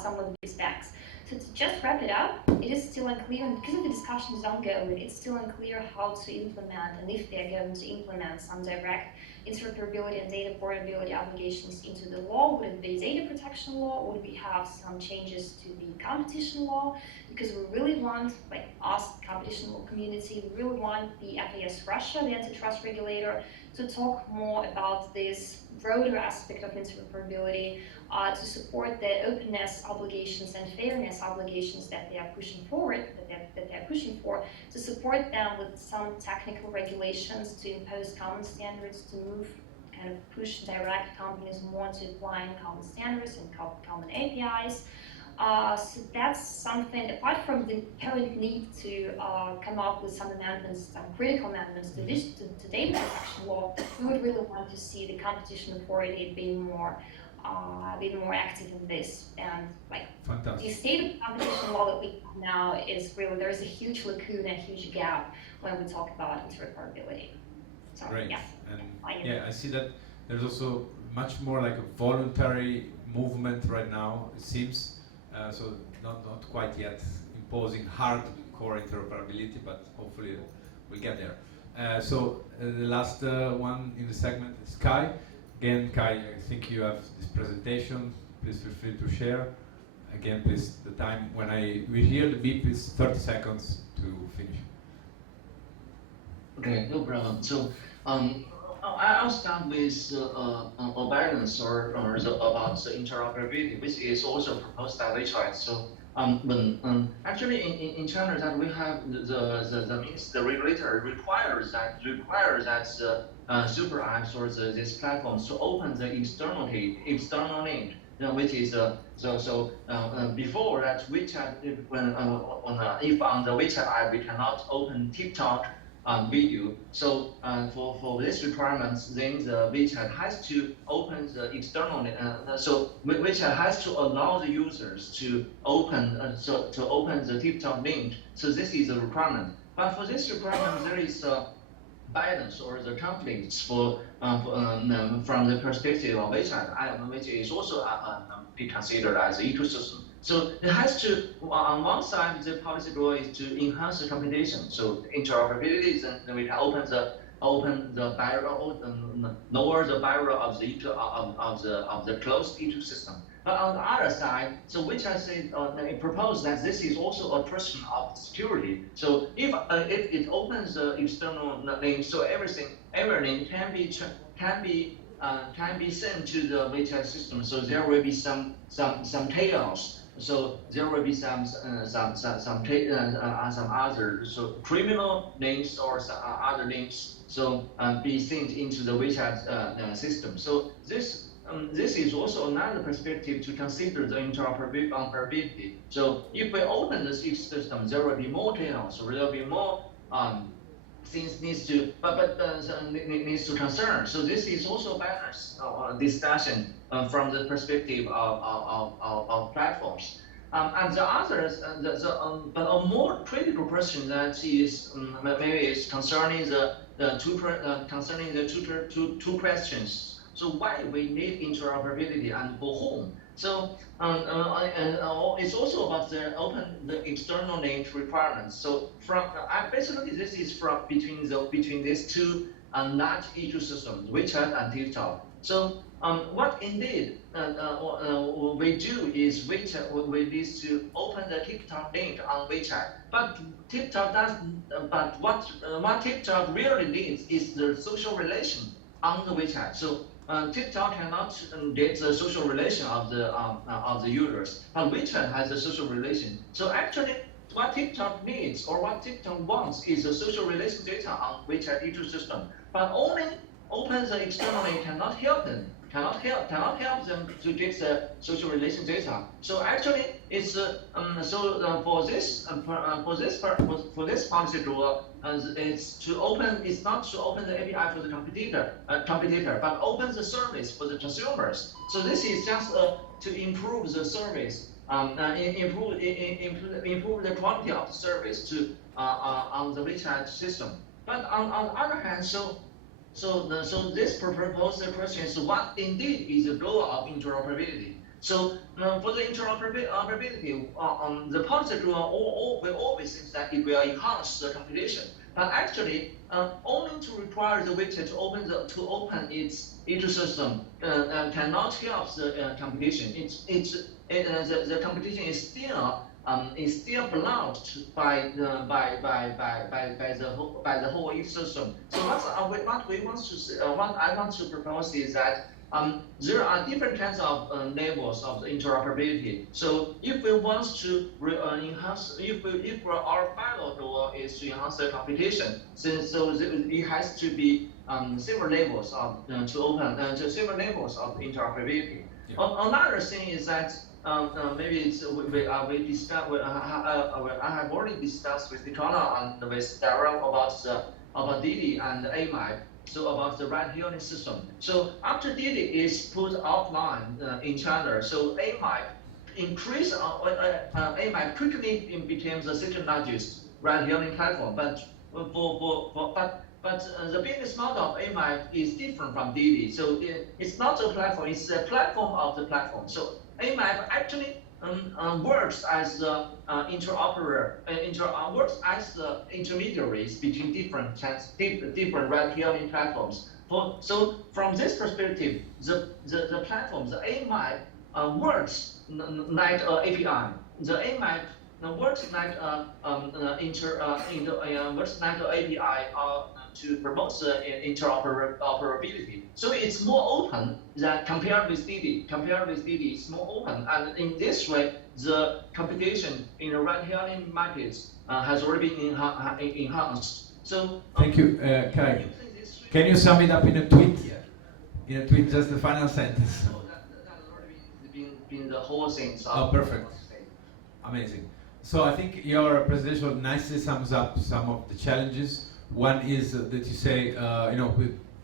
some of these banks. So to just wrap it up, it is still unclear, and because of the discussion is ongoing, it's still unclear how to implement and if they're going to implement some direct interoperability and data portability obligations into the law. Would it be data protection law? Would we have some changes to the competition law? Because we really want, like us, competition law community, we really want the FAS Russia, the antitrust regulator, to talk more about this broader aspect of interoperability, to support the openness obligations and fairness obligations that they are pushing forward, that they're pushing for, to support them with some technical regulations, to impose common standards, to kind of push direct companies more to applying common standards and common APIs. So that's something, apart from the current need to come up with some amendments, some critical amendments to data protection law, we would really want to see the competition authority being more active in this. And like Fantastic. the state of competition law that we have now is really, there's a huge lacuna, a huge gap when we talk about interoperability. So, Great. Yeah. And yeah, I see that there's also much more like a voluntary movement right now, it seems. So not quite yet imposing hardcore interoperability, but hopefully we'll get there. So the last one in the segment is Kai. Again, Kai, I think you have this presentation. Please feel free to share. Again, please, the time when we hear the beep is 30 seconds to finish. Okay, no problem. So I'll start with a balance about the interoperability, which is also proposed by WeChat. So actually in China that we have the regulator requires that super apps or these platforms to open the external link, which is before that WeChat, if on the WeChat app we cannot open TikTok video. So for this requirements, then the WeChat has to open the external. So WeChat has to allow the users to open the TikTok link. So this is a requirement. But for this requirement, there is a balance or the conflicts from the perspective of WeChat, which is also be considered as an ecosystem. So it has to, on one side, the policy goal is to enhance the competition. So interoperability, then we can open the barrier, lower the barrier of the closed ecosystem. But on the other side, so which I say propose that this is also a question of security. So if it opens the external link, so everything can be sent to the WeChat system. So there will be some chaos. So there will be some other criminal links or some other links be sent into the WeChat system. So this this is also another perspective to consider the interoperability. So if we open this ecosystem, there will be more channels, so there will be more things needs to concern. So this is also a balanced discussion from the perspective of platforms. And the others, but a more critical question that is maybe is concerning the two questions. So why we need interoperability and for whom? So it's also about the external link requirements. So from basically this is from between these two large ecosystems, WeChat and TikTok. So what indeed we do is we need to open the TikTok link on WeChat, but TikTok doesn't. But what TikTok really needs is the social relation on the WeChat. So TikTok cannot get the social relation of the users, but WeChat has a social relation. So actually, what TikTok needs or what TikTok wants is the social relation data on WeChat ecosystem. But only open the externally cannot help them. Cannot help them to get the social relation data. So actually, it's for this policy rule, it's to open. It's not to open the API for the competitor, but open the service for the consumers. So this is just to improve the service, improve the quality of the service to on the WeChat system. But on the other hand, so this proposed question is what indeed is the goal of interoperability. So for the interoperability, the policy rule will always think that it will enhance the competition, but actually only to require the WeChat to open its ecosystem cannot help the competition. The competition is still blocked by the whole ecosystem. So what I want to propose is that there are different kinds of levels of the interoperability. So if we want to enhance, if our final goal is to enhance the competition, so it has to be several levels of several levels of interoperability. Yeah. Another thing is that. Maybe it's we discussed. I have already discussed with Nicola and with Daryl about Didi and AMAP. So about the ride-hailing system. So after Didi is put offline in China, so AMAP AMAP quickly became the second largest ride-hailing platform. But the business model of AMAP is different from Didi. So it's not a platform; it's a platform of the platform. So AMAP actually works as the works as the intermediaries between different ride-hailing platforms. So from this perspective, the platform, the AMAP works like an API. The AMAP works like works like an API to promote the interoperability. So it's more open than compared with Didi. It's more open, and in this way, the competition in the ride-hailing markets has already been enhanced. So thank you, Kai. Can you sum it up in a tweet? In a tweet, just the final sentence. So that's already been the whole thing. So oh, perfect. Amazing. So I think your presentation nicely sums up some of the challenges. One is that you say,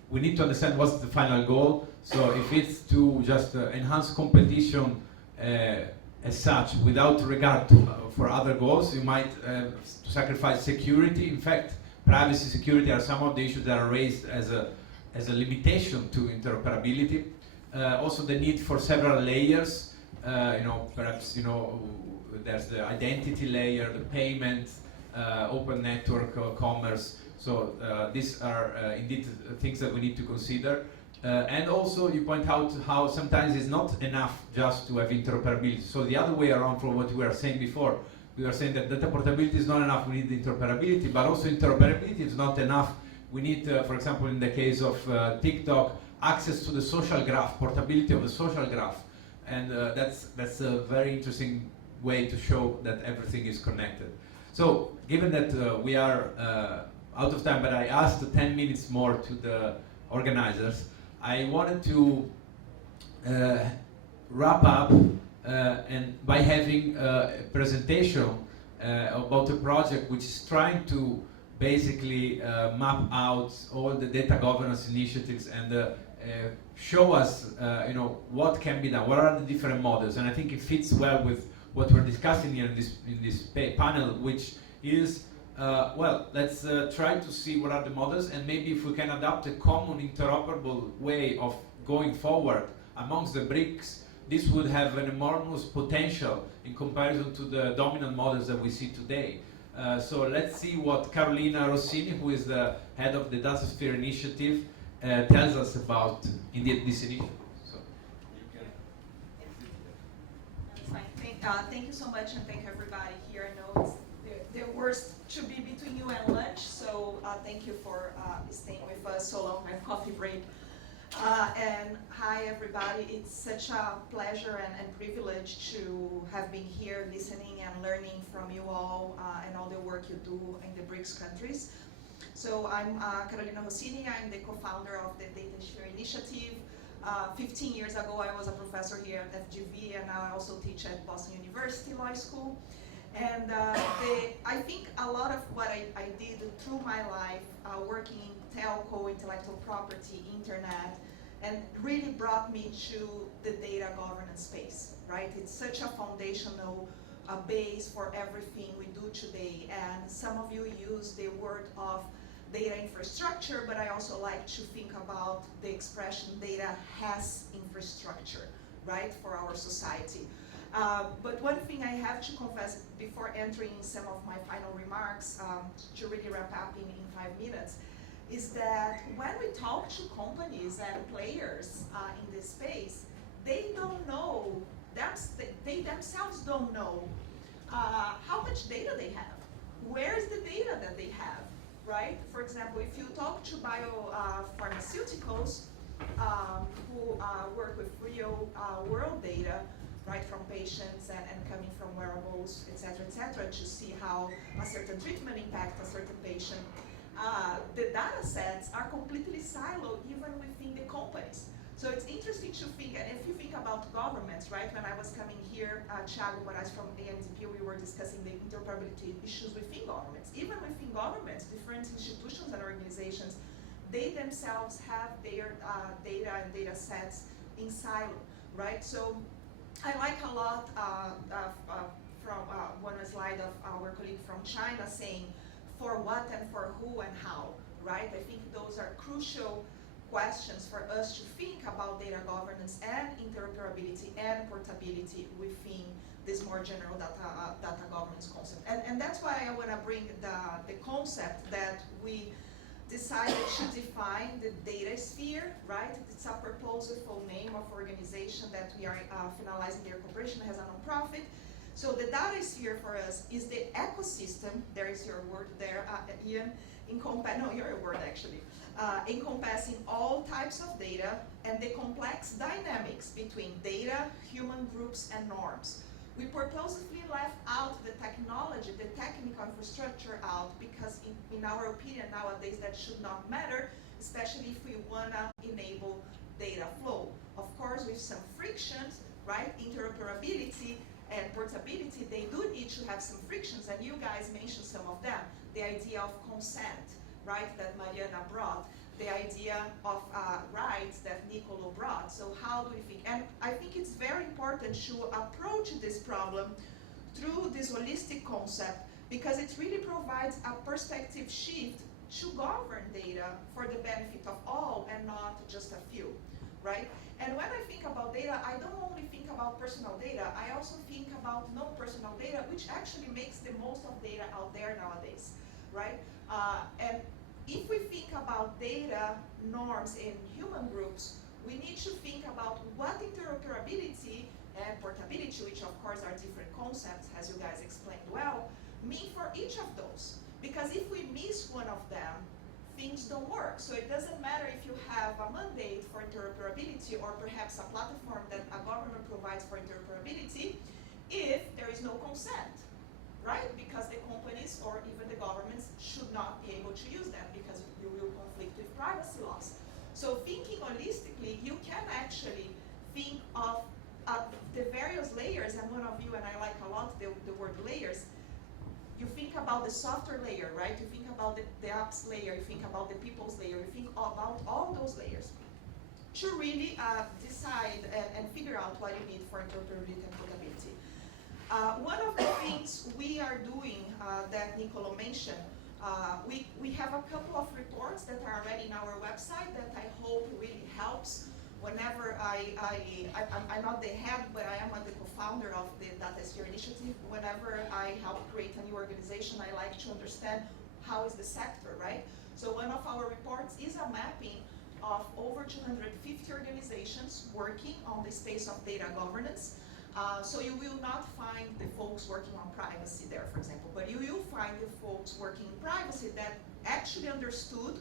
we need to understand what's the final goal. So if it's to just enhance competition as such, without regard for other goals, you might sacrifice security. In fact, privacy, security are some of the issues that are raised as a limitation to interoperability. Also, the need for several layers. Perhaps there's the identity layer, the payment, open network, commerce. So these are indeed things that we need to consider. And also you point out how sometimes it's not enough just to have interoperability. So the other way around from what we were saying before, we were saying that data portability is not enough, we need interoperability, but also interoperability is not enough. We need, for example, in the case of TikTok, access to the social graph, portability of the social graph. And that's a very interesting way to show that everything is connected. So given that we are out of time, but I asked 10 minutes more to the organizers, I wanted to wrap up and by having a presentation about a project which is trying to basically map out all the data governance initiatives and show us, what can be done, what are the different models, and I think it fits well with what we're discussing here in this panel, which is, let's try to see what are the models, and maybe if we can adopt a common interoperable way of going forward amongst the BRICS, this would have an enormous potential in comparison to the dominant models that we see today. So let's see what Carolina Rossini, who is the head of the DataSphere initiative, tells us about this initiative. So you can. That's fine. Thank you so much, and thank everybody here. I know the worst should be between you and lunch, so thank you for staying with us so long at coffee break. And hi everybody, it's such a pleasure and privilege to have been here listening and learning from you all and all the work you do in the BRICS countries. So I'm Carolina Rossini, I'm the co-founder of the DataSphere initiative. 15 years ago I was a professor here at FGV, and now I also teach at Boston University Law School. And I think a lot of what I did through my life, working in telco, intellectual property, internet, and really brought me to the data governance space, right? It's such a foundational base for everything we do today. And some of you use the word of data infrastructure, but I also like to think about the expression data has infrastructure, right, for our society. But one thing I have to confess before entering some of my final remarks, to really wrap up in 5 minutes, is that when we talk to companies and players in this space, they don't know, they themselves don't know how much data they have. Where's the data that they have, right? For example, if you talk to biopharmaceuticals who work with real world data, right, from patients and coming from wearables, et cetera, to see how a certain treatment impacts a certain patient, the data sets are completely siloed even within the companies. So it's interesting to think, and if you think about governments, right, when I was coming here, Thiago Moraes from ANDP, we were discussing the interoperability issues within governments. Even within governments, different institutions and organizations, they themselves have their data and data sets in silo, right? So I like a lot from one slide of our colleague from China saying for what and for who and how, right? I think those are crucial questions for us to think about data governance and interoperability and portability within this more general data governance concept. And that's why I want to bring the concept that we decided to define the data sphere, right? It's a purposeful name of organization that we are finalizing their cooperation as a nonprofit. So the data sphere for us is the ecosystem, there is your word there, Ian, your word actually, encompassing all types of data and the complex dynamics between data, human groups, and norms. We purposefully left out the technology, the technical infrastructure out, because in our opinion nowadays that should not matter, especially if we want to enable data flow. Of course, with some frictions, right? Interoperability and portability, they do need to have some frictions, and you guys mentioned some of them. The idea of consent, right, that Mariana brought, the idea of rights that Nicolo brought. So how do we think? And I think it's very important to approach this problem through this holistic concept, because it really provides a perspective shift to govern data for the benefit of all and not just a few, right? And when I think about data, I don't only think about personal data, I also think about non-personal data, which actually makes the most of data out there nowadays, right? And if we think about data norms in human groups, we need to think about what interoperability and portability, which of course are different concepts, as you guys explained well, mean for each of those. Because if we miss one of them, things don't work. So it doesn't matter if you have a mandate for interoperability or perhaps a platform that a government provides for interoperability if there is no consent, right? Because the companies or even the governments should not be able to use them because you will conflict with privacy laws. So thinking holistically, you can actually think of the various layers, and one of you, and I like a lot the word layers, you think about the software layer, right? You think about the apps layer, you think about the people's layer, you think about all those layers to really decide and figure out what you need for interoperability and portability. One of the things we are doing that Nicolo mentioned, we have a couple of reports that are already in our website that I hope really helps. Whenever I'm not the head, but I am the co-founder of the DataSphere initiative. Whenever I help create a new organization, I like to understand how is the sector, right? So one of our reports is a mapping of over 250 organizations working on the space of data governance. So you will not find the folks working on privacy there, for example, but you will find the folks working in privacy that actually understood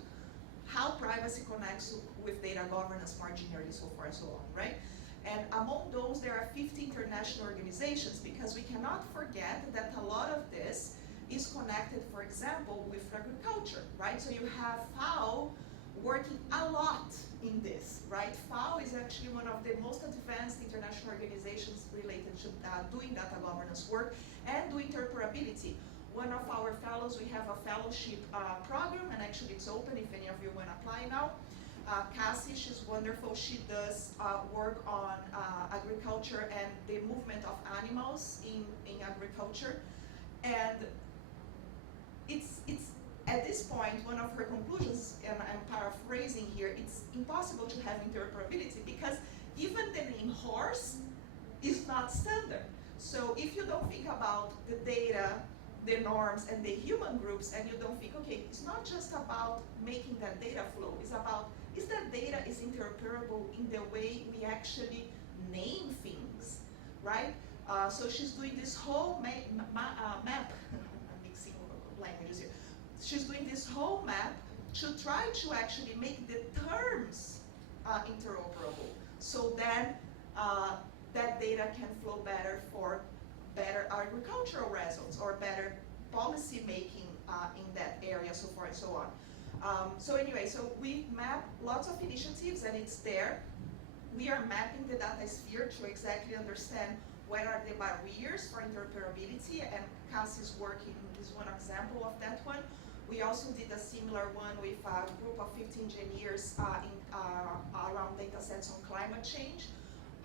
how privacy connects with data governance more generally, so forth and so on, right? And among those, there are 50 international organizations, because we cannot forget that a lot of this is connected, for example, with agriculture, right? So you have FAO working a lot in this, right? FAO is actually one of the most advanced international organizations related to doing data governance work and doing interoperability. One of our fellows, we have a fellowship program, and actually it's open if any of you want to apply now. Cassie, she's wonderful. She does work on agriculture and the movement of animals in agriculture. And it's at this point, one of her conclusions, and I'm paraphrasing here, it's impossible to have interoperability because even the name horse is not standard. So if you don't think about the data, the norms, and the human groups, and you don't think, okay, it's not just about making that data flow, it's about, is that data is interoperable in the way we actually name things, right? So she's doing this whole map, I'm mixing languages here. She's doing this whole map to try to actually make the terms interoperable, so then that data can flow better for better agricultural results or better policy making in that area, so forth and so on. So anyway, so we map lots of initiatives, and it's there. We are mapping the data sphere to exactly understand what are the barriers for interoperability, and Cassie's working is one example of that one. We also did a similar one with a group of 50 engineers around data sets on climate change.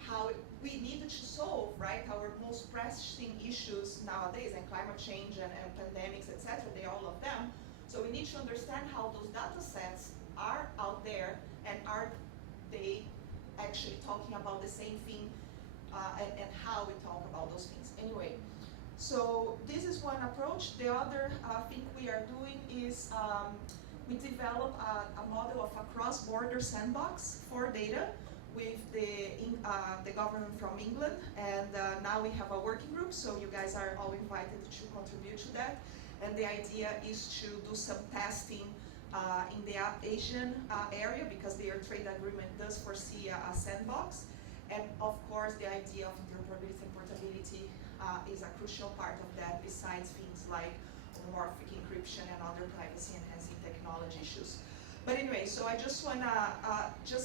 How we needed to solve, right, our most pressing issues nowadays, and climate change and pandemics, etc., they all of them. So we need to understand how those data sets are out there, and are they actually talking about the same thing, and how we talk about those things. Anyway, so this is one approach. The other thing we are doing is we develop a model of a cross-border sandbox for data with the government from England, and now we have a working group, so you guys are all invited to contribute to that. And the idea is to do some testing in the Asian area, because their trade agreement does foresee a sandbox. And of course, the idea of interoperability and portability is a crucial part of that, besides things like homomorphic encryption and other privacy enhancing technology issues. But anyway, so I just want to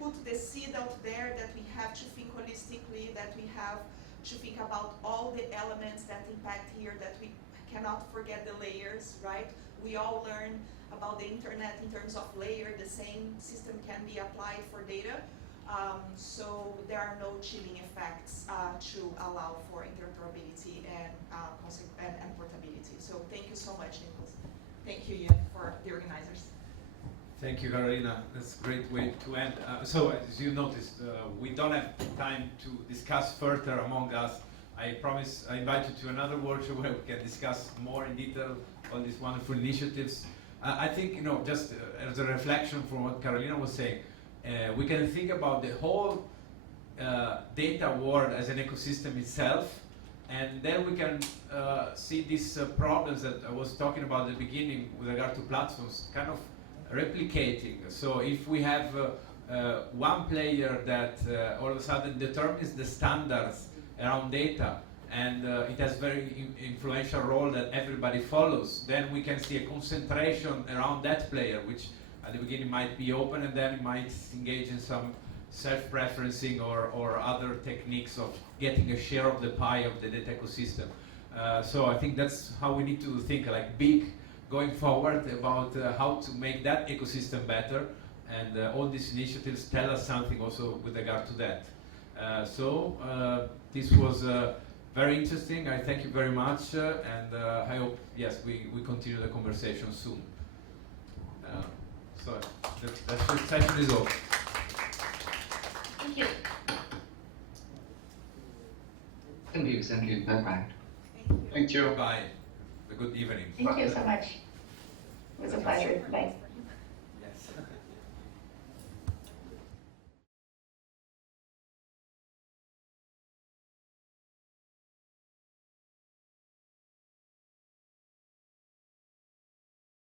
put the seed out there that we have to think holistically, that we have to think about all the elements that impact here, that we cannot forget the layers, right? We all learn about the internet in terms of layer. The same system can be applied for data. So there are no chilling effects to allow for interoperability and portability. So thank you so much, Nicholas. Thank you, Ian, for the organizers. Thank you, Carolina. That's a great way to end. So as you noticed, we don't have time to discuss further among us. I promise I invite you to another workshop where we can discuss more in detail all these wonderful initiatives. I think, just as a reflection from what Carolina was saying, we can think about the whole data world as an ecosystem itself, and then we can see these problems that I was talking about at the beginning with regard to platforms kind of replicating. So if we have one player that all of a sudden determines the standards around data, and it has very influential role that everybody follows, then we can see a concentration around that player, which at the beginning might be open, and then it might engage in some self-preferencing or other techniques of getting a share of the pie of the data ecosystem. So I think that's how we need to think, like big going forward, about how to make that ecosystem better, and all these initiatives tell us something also with regard to that. This was very interesting. I thank you very much, and I hope, yes, we continue the conversation soon. So that session is over. Thank you. Thank you. Bye-bye. Thank you. Bye. A good evening. Thank you so much. It was a pleasure. Bye.